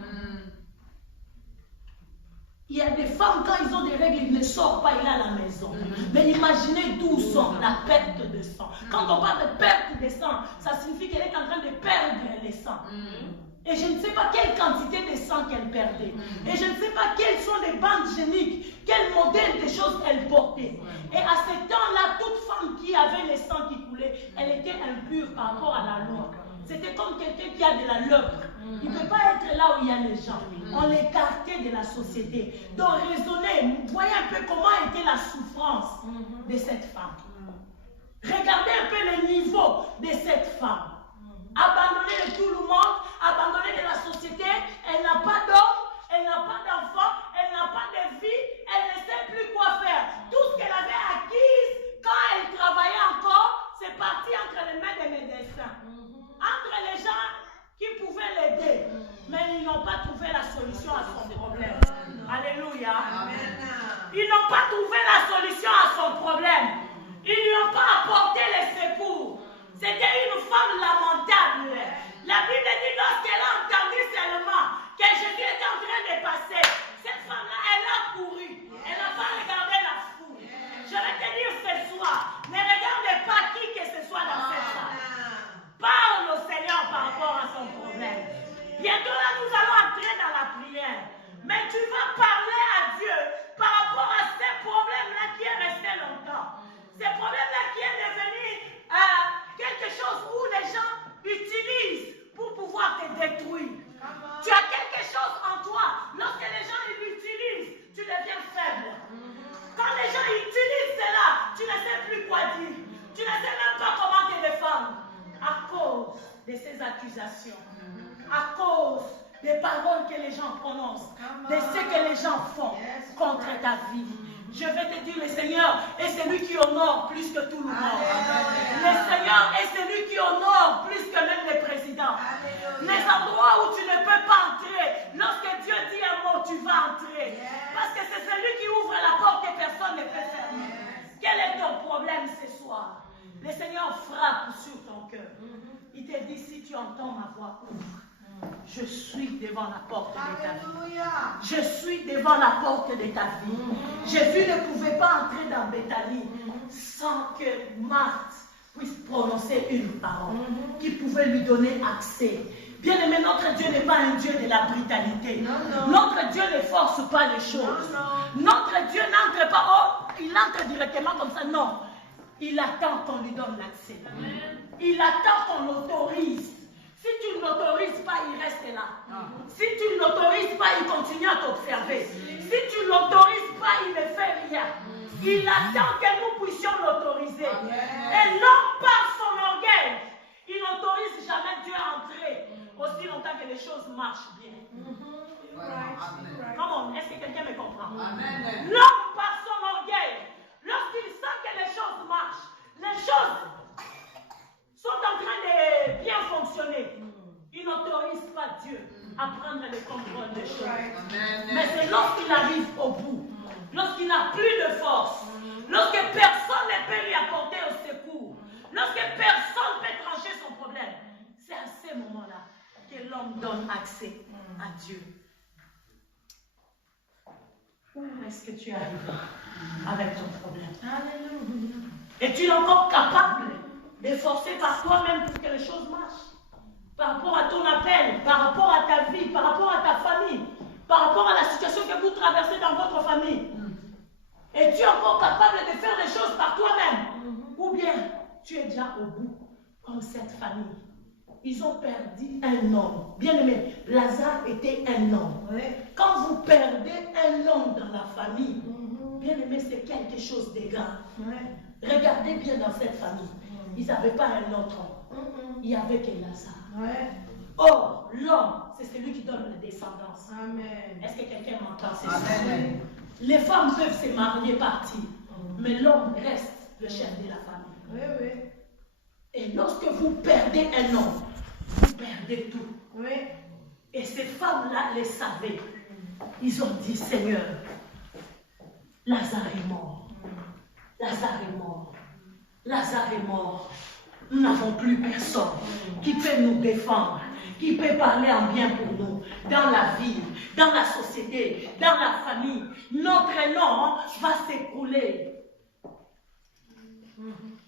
Il y a des femmes, quand ils ont des règles, ils ne sortent pas, ils sont à la maison. Mais imaginez d'où sont la perte de sang. Quand on parle de perte de sang, ça signifie qu'elle est en train de perdre le sang. Et je ne sais pas quelle quantité de sang qu'elle perdait. Et je ne sais pas quelles sont les bandes géniques, quel modèle de choses elle portait. Et à ce temps-là, toute femme qui avait le sang qui coulait, elle était impure par rapport à la loi. C'était comme quelqu'un qui a de la lèpre. Il ne peut pas être là où il y a les gens. On l'écartait de la société. Donc raisonnez, voyez un peu comment était la souffrance de cette femme. Regardez un peu le niveau de cette femme. Abandonnée de tout le monde, abandonnée de la société, elle n'a pas d'homme, elle n'a pas d'enfant, elle n'a pas de vie, elle ne sait plus quoi faire. Tout ce qu'elle avait acquis quand elle travaillait encore, c'est parti entre les mains des médecins. Entre les gens qui pouvaient l'aider, mais ils n'ont pas trouvé la solution à son problème. Alléluia. Ils n'ont pas trouvé la solution à son problème. Ils ne lui ont pas apporté les secours. C'était une femme lamentable. La Bible dit lorsqu'elle a entendu seulement que Jésus était en train de passer, cette femme-là, elle a couru. Elle n'a pas regardé la foule. Je vais te dire ce soir, ne regarde pas qui que ce soit dans cette salle. Parle au Seigneur par rapport à son problème. Bientôt là, nous allons entrer dans la prière. Mais tu vas parler à Dieu par rapport à ces problèmes-là qui est resté longtemps. Ces problèmes-là qui est devenu quelque chose où les gens utilisent pour pouvoir te détruire. Tu as quelque chose en toi. Lorsque les gens l'utilisent, tu deviens faible. Quand les gens utilisent cela, tu ne sais plus quoi dire. Tu ne sais même pas comment te défendre. À cause de ces accusations. condamnation. À cause des paroles que les gens prononcent, de ce que les gens font contre ta vie. Je vais te dire, le Seigneur est celui qui honore plus que tout le monde. Le Seigneur est celui qui honore plus que même les présidents. Les endroits où tu ne peux pas entrer, lorsque Dieu dit un mot, tu vas entrer. Parce que c'est celui qui ouvre la porte que personne ne peut fermer. Quel est ton problème ce soir? Le Seigneur frappe sur ton cœur. Il te dit, si tu entends ma voix, ouvre. Je suis devant la porte de ta vie. Je suis devant la porte de ta vie. Jésus ne pouvait pas entrer dans Béthanie sans que Marthe puisse prononcer une parole qui pouvait lui donner accès. Bien aimé, notre Dieu n'est pas un Dieu de la brutalité. Notre Dieu ne force pas les choses. Notre Dieu n'entre pas, oh, il entre directement comme ça. Non, il attend qu'on lui donne l'accès. Il attend qu'on l'autorise. Si tu ne l'autorises pas, il reste là. Si tu ne l'autorises pas, il continue à t'observer. Si tu ne l'autorises pas, il ne fait rien. Il attend que nous puissions l'autoriser. Et l'homme, par son orgueil, il n'autorise jamais Dieu à entrer aussi longtemps que les choses marchent bien. Comment? Est-ce que quelqu'un me comprend? L'homme, par son orgueil, lorsqu'il sent que les choses marchent, les choses sont en train de bien fonctionner. Il n'autorise pas Dieu à prendre le contrôle des choses. Mais c'est lorsqu'il arrive au bout, lorsqu'il n'a plus de force, lorsque personne ne peut lui apporter au secours, lorsque personne ne peut trancher son problème, c'est à ce moment-là que l'homme donne accès à Dieu. Où est-ce que tu es arrivé avec ton problème? Es-tu encore capable de forcer par toi-même pour que les choses marchent? Par rapport à ton appel, par rapport à ta vie, par rapport à ta famille, par rapport à la situation que vous traversez dans votre famille. Es-tu encore capable de faire les choses par toi-même? Ou bien tu es déjà au bout, comme cette famille. Ils ont perdu un homme. Bien aimé, Lazare était un homme. Quand vous perdez un homme dans la famille, bien aimé, c'est quelque chose de grave. Regardez bien dans cette famille. Ils n'avaient pas un autre homme. Il n'y avait que Lazare. Or, l'homme, c'est celui qui donne la descendance. Est-ce que quelqu'un m'entend? Les femmes peuvent se marier, partir, mais l'homme reste le chef de la famille. Et lorsque vous perdez un homme, vous perdez tout. Et ces femmes-là les savaient. Ils ont dit, Seigneur, Lazare est mort. Lazare est mort. Lazare est mort. Nous n'avons plus personne qui peut nous défendre, qui peut parler en bien pour nous, dans la vie, dans la société, dans la famille. Notre nom va s'écrouler.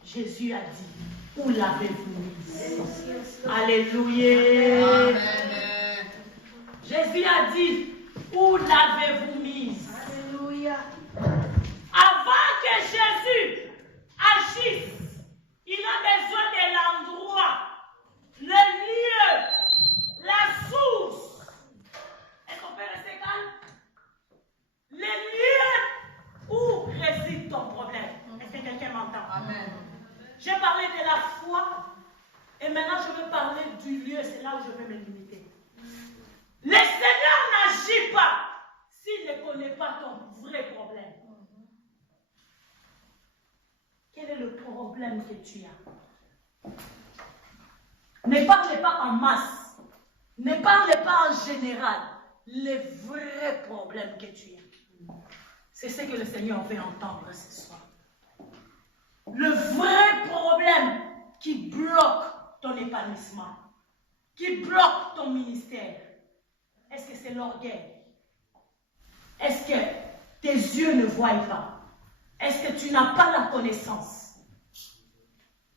Jésus a dit, où l'avez-vous mis? Alléluia. Amen. Jésus a dit, où l'avez-vous mise? Alléluia. Avant que Jésus agisse, il a besoin de l'endroit, le lieu, la source. Est-ce qu'on peut rester calme? Le lieu où réside ton problème. Est-ce que quelqu'un m'entend? Amen. J'ai parlé de la foi et maintenant je vais parler du lieu. C'est là où je vais me limiter. Le Seigneur n'agit pas s'il ne connaît pas ton vrai problème. Quel est le problème que tu as? Ne parlez pas en masse. Ne parlez pas en général. Les vrais problèmes que tu as. C'est ce que le Seigneur veut entendre ce soir. Le vrai problème qui bloque ton épanouissement, qui bloque ton ministère, est-ce que c'est l'orgueil? Est-ce que tes yeux ne voient pas? Est-ce que tu n'as pas la connaissance?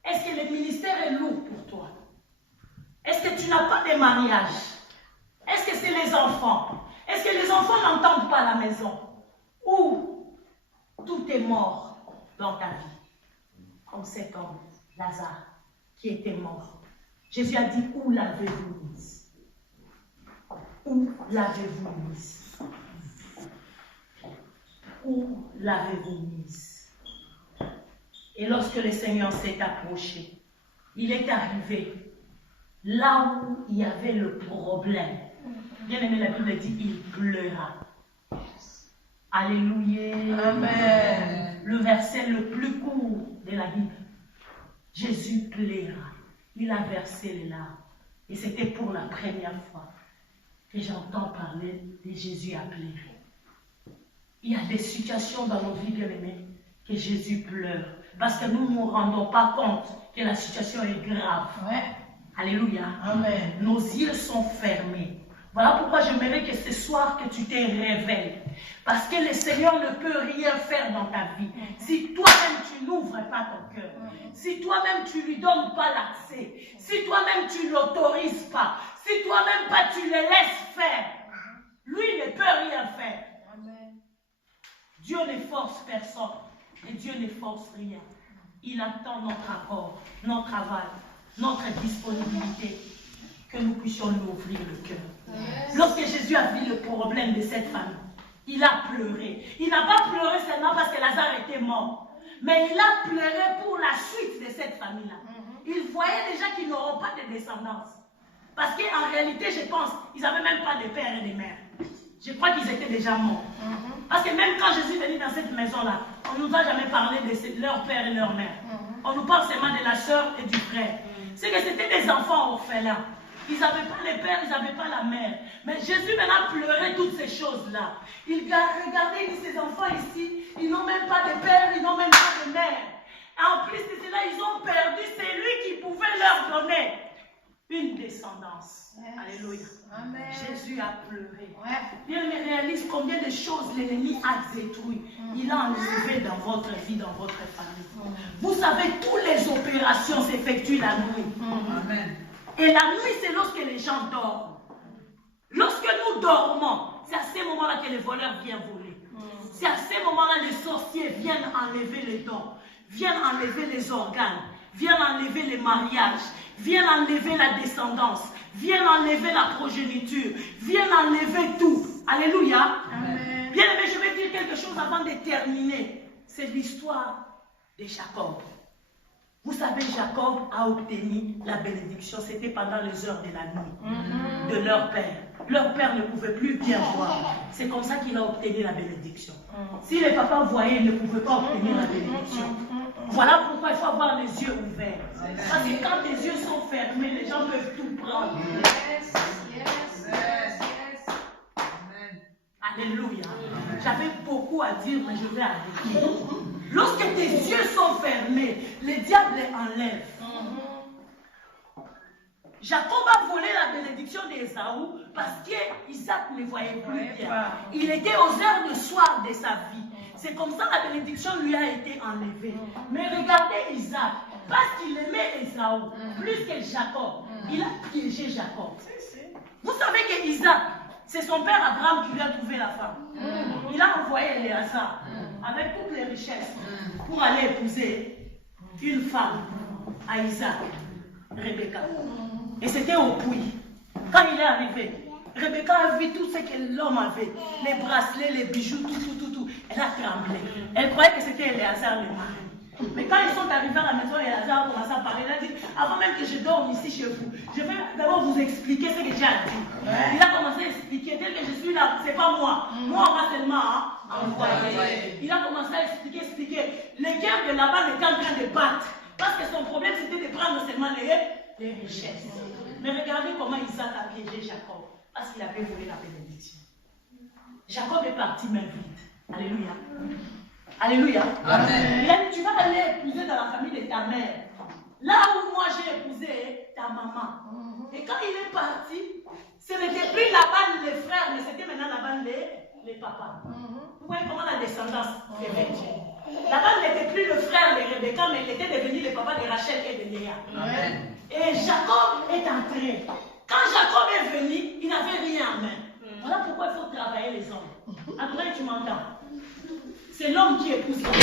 Est-ce que le ministère est lourd pour toi? Est-ce que tu n'as pas de mariage? Est-ce que c'est les enfants? Est-ce que les enfants n'entendent pas à la maison? Ou tout est mort dans ta vie? Comme cet homme, Lazare, qui était mort. Jésus a dit, où l'avez-vous mise? Où l'avez-vous mise? Où l'avez-vous mise? Et lorsque le Seigneur s'est approché, il est arrivé là où il y avait le problème, bien aimé, la Bible dit, il pleura. Alléluia. Amen. Le verset le plus court de la Bible. Jésus pleura. Il a versé les larmes. Et c'était pour la première fois que j'entends parler de Jésus à pleurer. Il y a des situations dans nos vies, bien aimés, que Jésus pleure. Parce que nous ne nous rendons pas compte que la situation est grave. Ouais. Alléluia. Amen. Nos yeux sont fermés. Voilà pourquoi j'aimerais que ce soir que tu te révèles. Parce que le Seigneur ne peut rien faire dans ta vie. Si toi-même tu n'ouvres pas ton cœur. Si toi-même tu ne lui donnes pas l'accès. Si toi-même tu ne l'autorises pas. Si toi-même pas tu le laisses faire. Lui ne peut rien faire. Amen. Dieu ne force personne. Et Dieu ne force rien. Il attend notre accord, notre travail, notre disponibilité. Que nous puissions lui ouvrir le cœur. Lorsque Jésus a vu le problème de cette famille, il a pleuré. Il n'a pas pleuré seulement parce que Lazare était mort, mais il a pleuré pour la suite de cette famille-là. Il voyait déjà qu'ils n'auront pas de descendance. Parce qu'en réalité, je pense, ils n'avaient même pas de père et de mère. Je crois qu'ils étaient déjà morts. Parce que même quand Jésus est venu dans cette maison-là, on ne nous a jamais parlé de leur père et leur mère. On nous parle seulement de la soeur et du frère. C'est que c'était des enfants orphelins. Ils n'avaient pas les pères, ils n'avaient pas la mère. Mais Jésus maintenant pleurait toutes ces choses-là. Il regardait, il dit, ces enfants ici, ils n'ont même pas de père, ils n'ont même pas de mère. Et en plus de cela, ils ont perdu celui qui pouvait leur donner une descendance. Alléluia. Amen. Jésus a pleuré. Ouais. Bien, mais réalise combien de choses l'ennemi a détruit. Il a enlevé dans votre vie, dans votre famille. Vous savez, toutes les opérations s'effectuent la nuit. Amen. Et la nuit, c'est lorsque les gens dorment. Lorsque nous dormons, c'est à ce moment-là que les voleurs viennent voler. C'est à ce moment-là que les sorciers viennent enlever les dons, viennent enlever les organes, viennent enlever les mariages, viennent enlever la descendance, viennent enlever la progéniture, viennent enlever tout. Alléluia. Amen. Bien aimé, je vais dire quelque chose avant de terminer. C'est l'histoire de Jacob. Vous savez, Jacob a obtenu la bénédiction. C'était pendant les heures de la nuit de leur père. Leur père ne pouvait plus bien voir. C'est comme ça qu'il a obtenu la bénédiction. Si les papas voyaient, ils ne pouvaient pas obtenir la bénédiction. Voilà pourquoi il faut avoir les yeux ouverts. Parce que quand les yeux sont fermés, les gens peuvent tout prendre. Yes, yes, yes, yes. Amen. Alléluia. J'avais beaucoup à dire, mais je vais arrêter. Lorsque tes yeux sont fermés, le diable les enlève. Jacob a volé la bénédiction d'Ésaü parce qu'Isaac ne voyait plus bien. Il était aux heures de soir de sa vie. C'est comme ça que la bénédiction lui a été enlevée. Mais regardez Isaac, parce qu'il aimait Ésaü plus que Jacob, il a piégé Jacob. Vous savez que Isaac, c'est son père Abraham qui lui a trouvé la femme. Il a envoyé Éléazar avec toutes les richesses pour aller épouser une femme à Isaac, Rebecca. Et c'était au puits. Quand il est arrivé, Rebecca a vu tout ce que l'homme avait, les bracelets, les bijoux, tout. Elle a tremblé. Elle croyait que c'était Éléazar le mari. Mais quand ils sont arrivés à la maison, Éléazar a commencé à parler. Il a dit, avant même que je dorme ici chez vous, je vais d'abord vous expliquer ce que j'ai à dire. Il a commencé à expliquer, tel que je suis là, c'est pas moi. Moi, on m'a seulement envoyé. Il a commencé à expliquer. Le cœur de Laban était en train de battre. Parce que son problème, c'était de prendre seulement les richesses. Mais regardez comment Isaac a piégé Jacob. Parce qu'il avait volé la bénédiction. Jacob est parti même vite. Alléluia. Alléluia. Amen. Il a dit, tu vas aller épouser dans la famille de ta mère. Là où moi j'ai épousé ta maman. Et quand il est parti, ce n'était plus Laban les frères, mais c'était maintenant Laban les papas. Vous voyez comment la descendance est vêtue. Laban n'était plus le frère de Rebecca, mais il était devenu le papa de Rachel et de Léa. Amen. Et Jacob est entré. Quand Jacob est venu, il n'avait rien en main. Voilà pourquoi il faut travailler les hommes. Après, tu m'entends. C'est l'homme qui épouse l'homme. Ce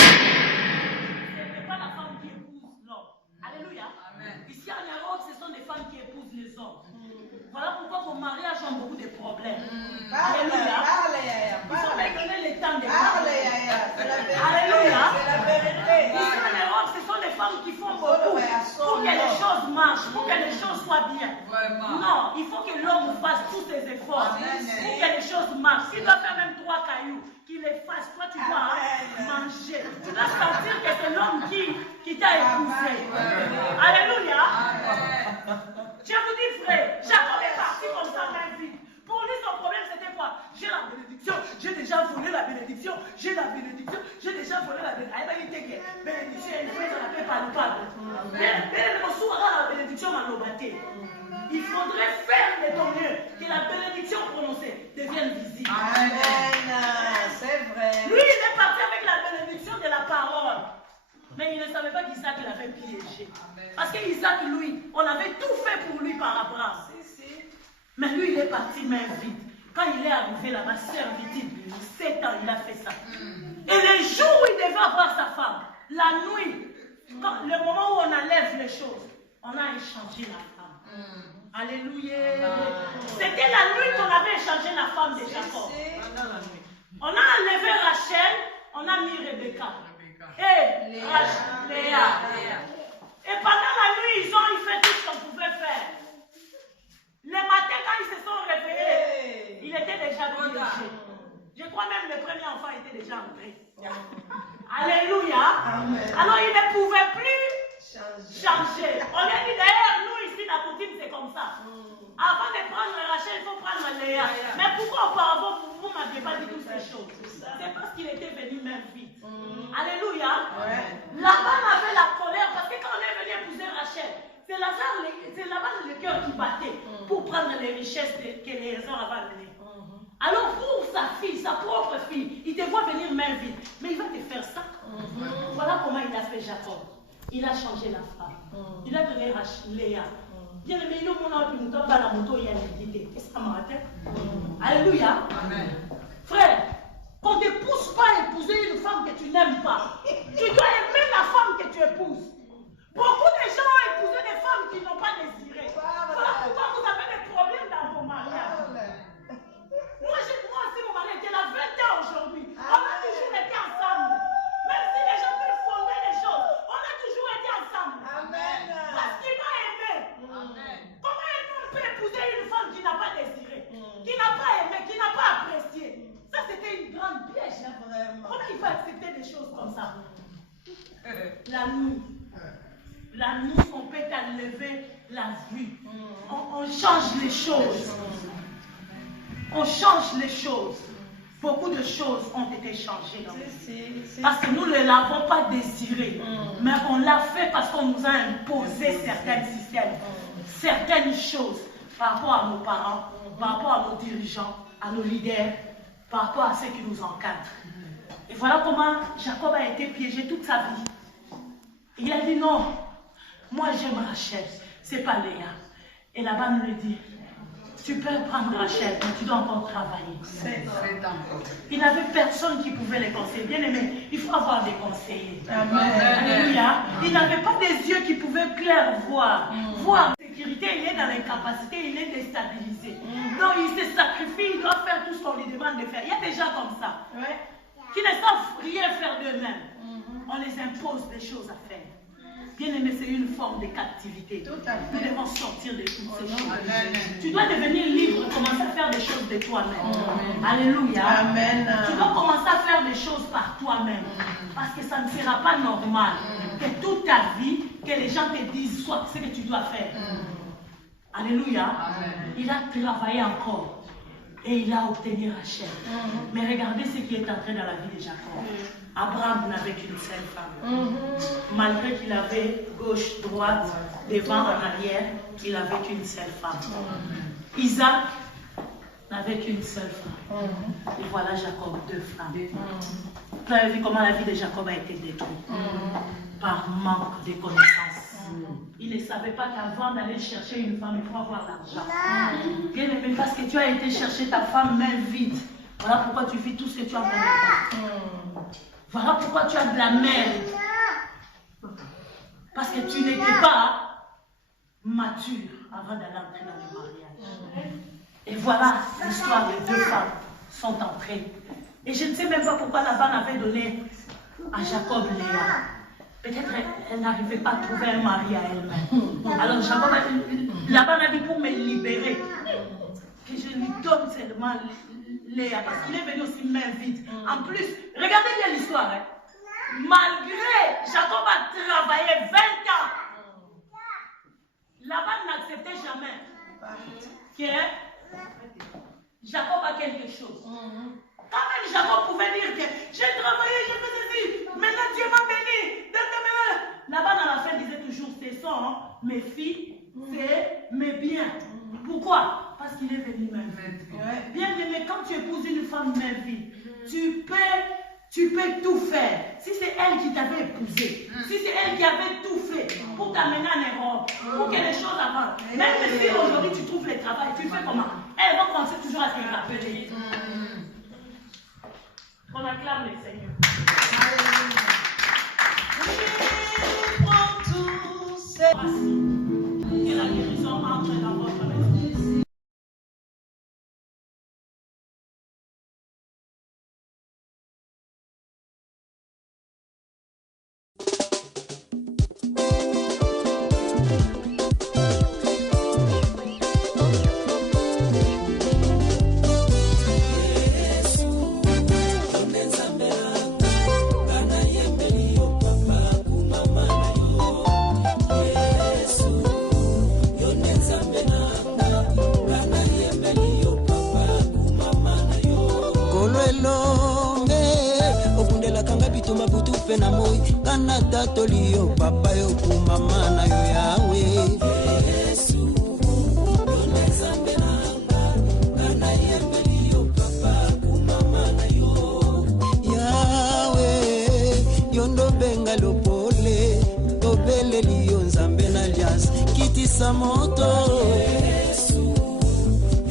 n'est pas la femme qui épouse l'homme. Alléluia. Amen. Ici en Europe, ce sont des femmes qui épousent les hommes. Voilà pourquoi vos mariages ont beaucoup de problèmes. Alléluia. Il faut me donner le temps de parler. Alléluia. C'est la vérité. Ici en Europe, ce sont des femmes qui font beaucoup pour que les choses marchent. marche, pour que les choses soient bien. Vraiment. Non, il faut que l'homme fasse tous ses efforts pour que les choses marchent. S'il doit faire même 3 cailloux, qu'il les fasse. Toi, tu dois manger. Tu dois sentir que c'est l'homme qui t'a épousé. Alléluia. Je vous dis, frère, Jacob est parti comme ça, main vide. Pour lui, son problème, c'était quoi? J'ai la bénédiction, j'ai déjà volé la bénédiction, j'ai la bénédiction, j'ai déjà volé la bénédiction. Il était bénédiction, il fait ça, la paix par le pas. Mais la bénédiction m'a lobaté. Il faudrait faire de ton mieux que la bénédiction prononcée devienne visible. Amen. C'est vrai. Lui, il est parti avec la bénédiction de la parole. Mais il ne savait pas qu'Isaac l'avait piégé. Parce qu'Isaac, lui, on avait tout fait pour lui par Abraham. Mais lui, il est parti main vide. Quand il est arrivé là-bas, servitude, 7 ans, il a fait ça. Et les jours où il devait avoir sa femme, la nuit, le moment où on enlève les choses, on a échangé la femme. Alléluia. C'était la nuit qu'on avait échangé la femme de Jacob. On a enlevé Rachel, on a mis Rebecca. Et Léa. Et pendant la nuit, ils ont fait tout ce qu'on pouvait faire. Le matin, quand ils se sont réveillés, il était déjà piégé. Je crois même que le premier enfant était déjà entré. Alléluia. Alors il ne pouvait plus changer. On lui a dit d'ailleurs, nous ici, la coutume, c'est comme ça. Avant de prendre Rachel, il faut prendre Léa. Mais pourquoi auparavant, vous ne m'aviez pas dit toutes ces choses? C'est parce qu'il était venu même vite. Alléluia. Laban avait la colère parce que quand on est venu épouser Rachel, c'est là-bas le cœur qui battait pour prendre les richesses que les gens avaient amenées. Alors pour sa fille, sa propre fille, il te voit venir main vide. Mais il va te faire ça. Voilà comment il a fait Jacob. Il a changé la femme. Il a donné Léa. Bien aimé, il a la moto, il y a l'idée. Qu'est-ce que ça m'a fait? Alléluia. Frère, qu'on ne te pousse pas à épouser une femme que tu n'aimes pas. Tu dois aimer la femme que tu épouses. Beaucoup de gens ont épousé des femmes qui n'ont pas désiré. Voilà pourquoi vous avez des problèmes dans vos mariages. Moi aussi, mon mari était là 20 ans aujourd'hui. On a toujours été ensemble. Même si les gens peuvent fonder les choses, on a toujours été ensemble. Parce qu'il m'a aimé. Comment un homme peut épouser une femme qui n'a pas désiré, qui n'a pas aimé, qui n'a pas apprécié? Ça, c'était une grande piège. Comment il faut accepter des choses comme ça? La nuit, on peut enlever la vue. On change les choses. On change les choses. Beaucoup de choses ont été changées dans notre vie. Parce que nous ne l'avons pas désiré. Mais on l'a fait parce qu'on nous a imposé certains systèmes, certaines choses par rapport à nos parents, par rapport à nos dirigeants, à nos leaders, par rapport à ceux qui nous encadrent. Et voilà comment Jacob a été piégé toute sa vie. Il a dit non, moi j'aime Rachel, c'est pas Léa. Et Laban lui dit, tu peux prendre Rachel, mais tu dois encore travailler. Il n'avait personne qui pouvait les conseiller. Bien aimé, il faut avoir des conseillers. Alléluia. Il n'avait pas des yeux qui pouvaient clair voir. Voir la sécurité, il est dans l'incapacité, il est déstabilisé. Donc il se sacrifie, il doit faire tout ce qu'on lui demande de faire. Il y a des gens comme ça, qui ne savent rien faire d'eux-mêmes. On les impose des choses à faire. Bien aimé, c'est une forme de captivité. Nous devons sortir de toutes ces choses. Tu dois devenir libre, commencer à faire des choses de toi-même. Alléluia. Tu dois commencer à faire des choses par toi-même. Parce que ça ne sera pas normal que toute ta vie, que les gens te disent soit ce que tu dois faire. Alléluia. Il a travaillé encore. Et il a obtenu Rachel. Mais regardez ce qui est entré dans la vie de Jacob. Abraham n'avait qu'une seule femme. Malgré qu'il avait gauche, droite, devant, en arrière, il n'avait qu'une seule femme. Isaac n'avait qu'une seule femme. Et voilà Jacob, 2 femmes. Vous avez vu comment la vie de Jacob a été détruite par manque de connaissances. Il ne savait pas qu'avant d'aller chercher une femme, il faut avoir l'argent. Bien aimé, parce que tu as été chercher ta femme main vide. Voilà pourquoi tu vis tout ce que tu as en train de faire. Voilà pourquoi tu as de la merde. Parce que tu n'étais pas mature avant d'aller entrer dans le mariage. Et voilà l'histoire des 2 femmes sont entrées. Et je ne sais même pas pourquoi Laban avait donné à Jacob Léa. Peut-être elle n'arrivait pas à trouver un mari à elle-même. Alors Jacob, Laban a dit pour me libérer, que je lui donne seulement Léa, parce qu'il est venu aussi main vide. En plus, regardez bien l'histoire. Hein. Malgré Jacob a travaillé 20 ans, Laban n'acceptait jamais que Jacob a quelque chose. Quand même Jacob pouvait dire que j'ai travaillé, j'ai fait ceci, maintenant Dieu m'a béni. Laban à la fin disait toujours, ce sont mes filles, c'est mes biens. Pourquoi? Parce qu'il est venu main vide. Bien aimé, quand tu épouses une femme main vide, tu peux tout faire. Si c'est elle qui t'avait épousé, si c'est elle qui avait tout fait pour t'amener en Europe, pour que les choses avancent. Même si aujourd'hui tu trouves le travail, tu fais comment? Elle va penser toujours à te rappeler. On acclame le Seigneur. Et la guérison entre dans votre maison. Na moi kana tatolio papa yo kumama na yo yawe Yesu yoneza mbenanga kana yembelio papa kumama na yo yawe yondo benga lopole tobele liyo nzambe na lias kitisa moto Yesu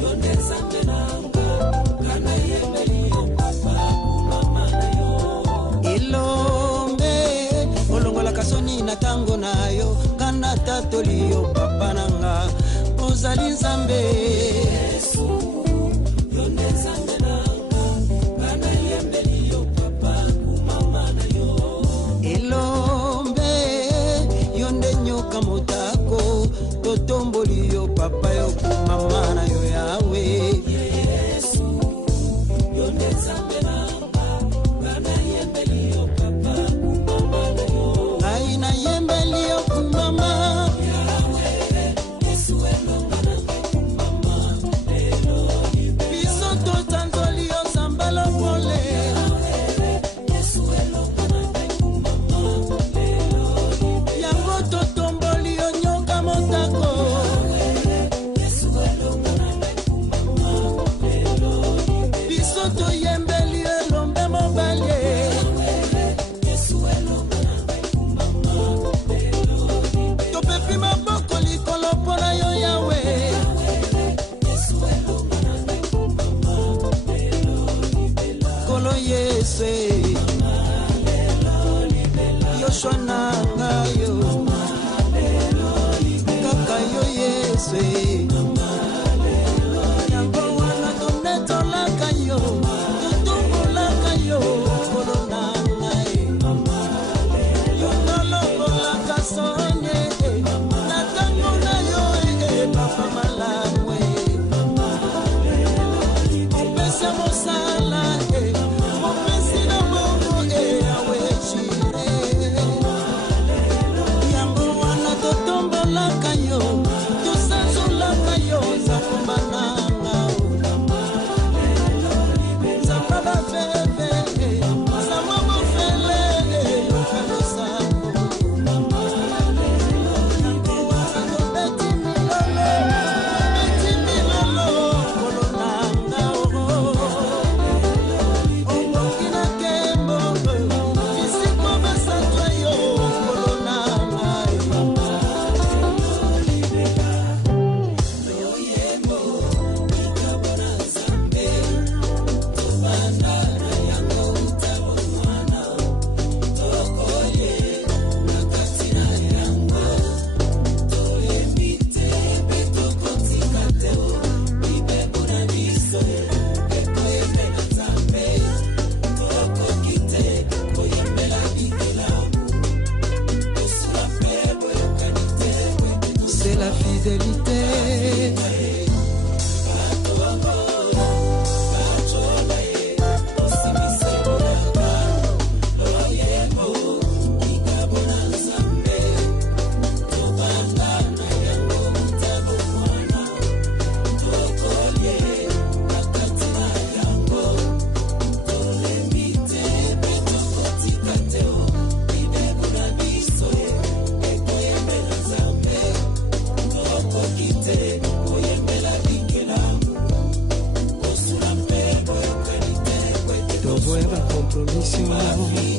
yoneza mbenanga kana yembelio papa kumama na yo ilo kasoni na tango nayo kana tatolio papa nanga ozali nzambe Yesu yonde nzambe nanga kana yembelio papa kumama na yo elombe yonde nyoka motako totombolio papa yo kumama na yo yawe Yesu yonde nzambe nanga kana yembelio papa kumama na yo na yembelio kumama Yawe Yesu elonga na kumama compromission.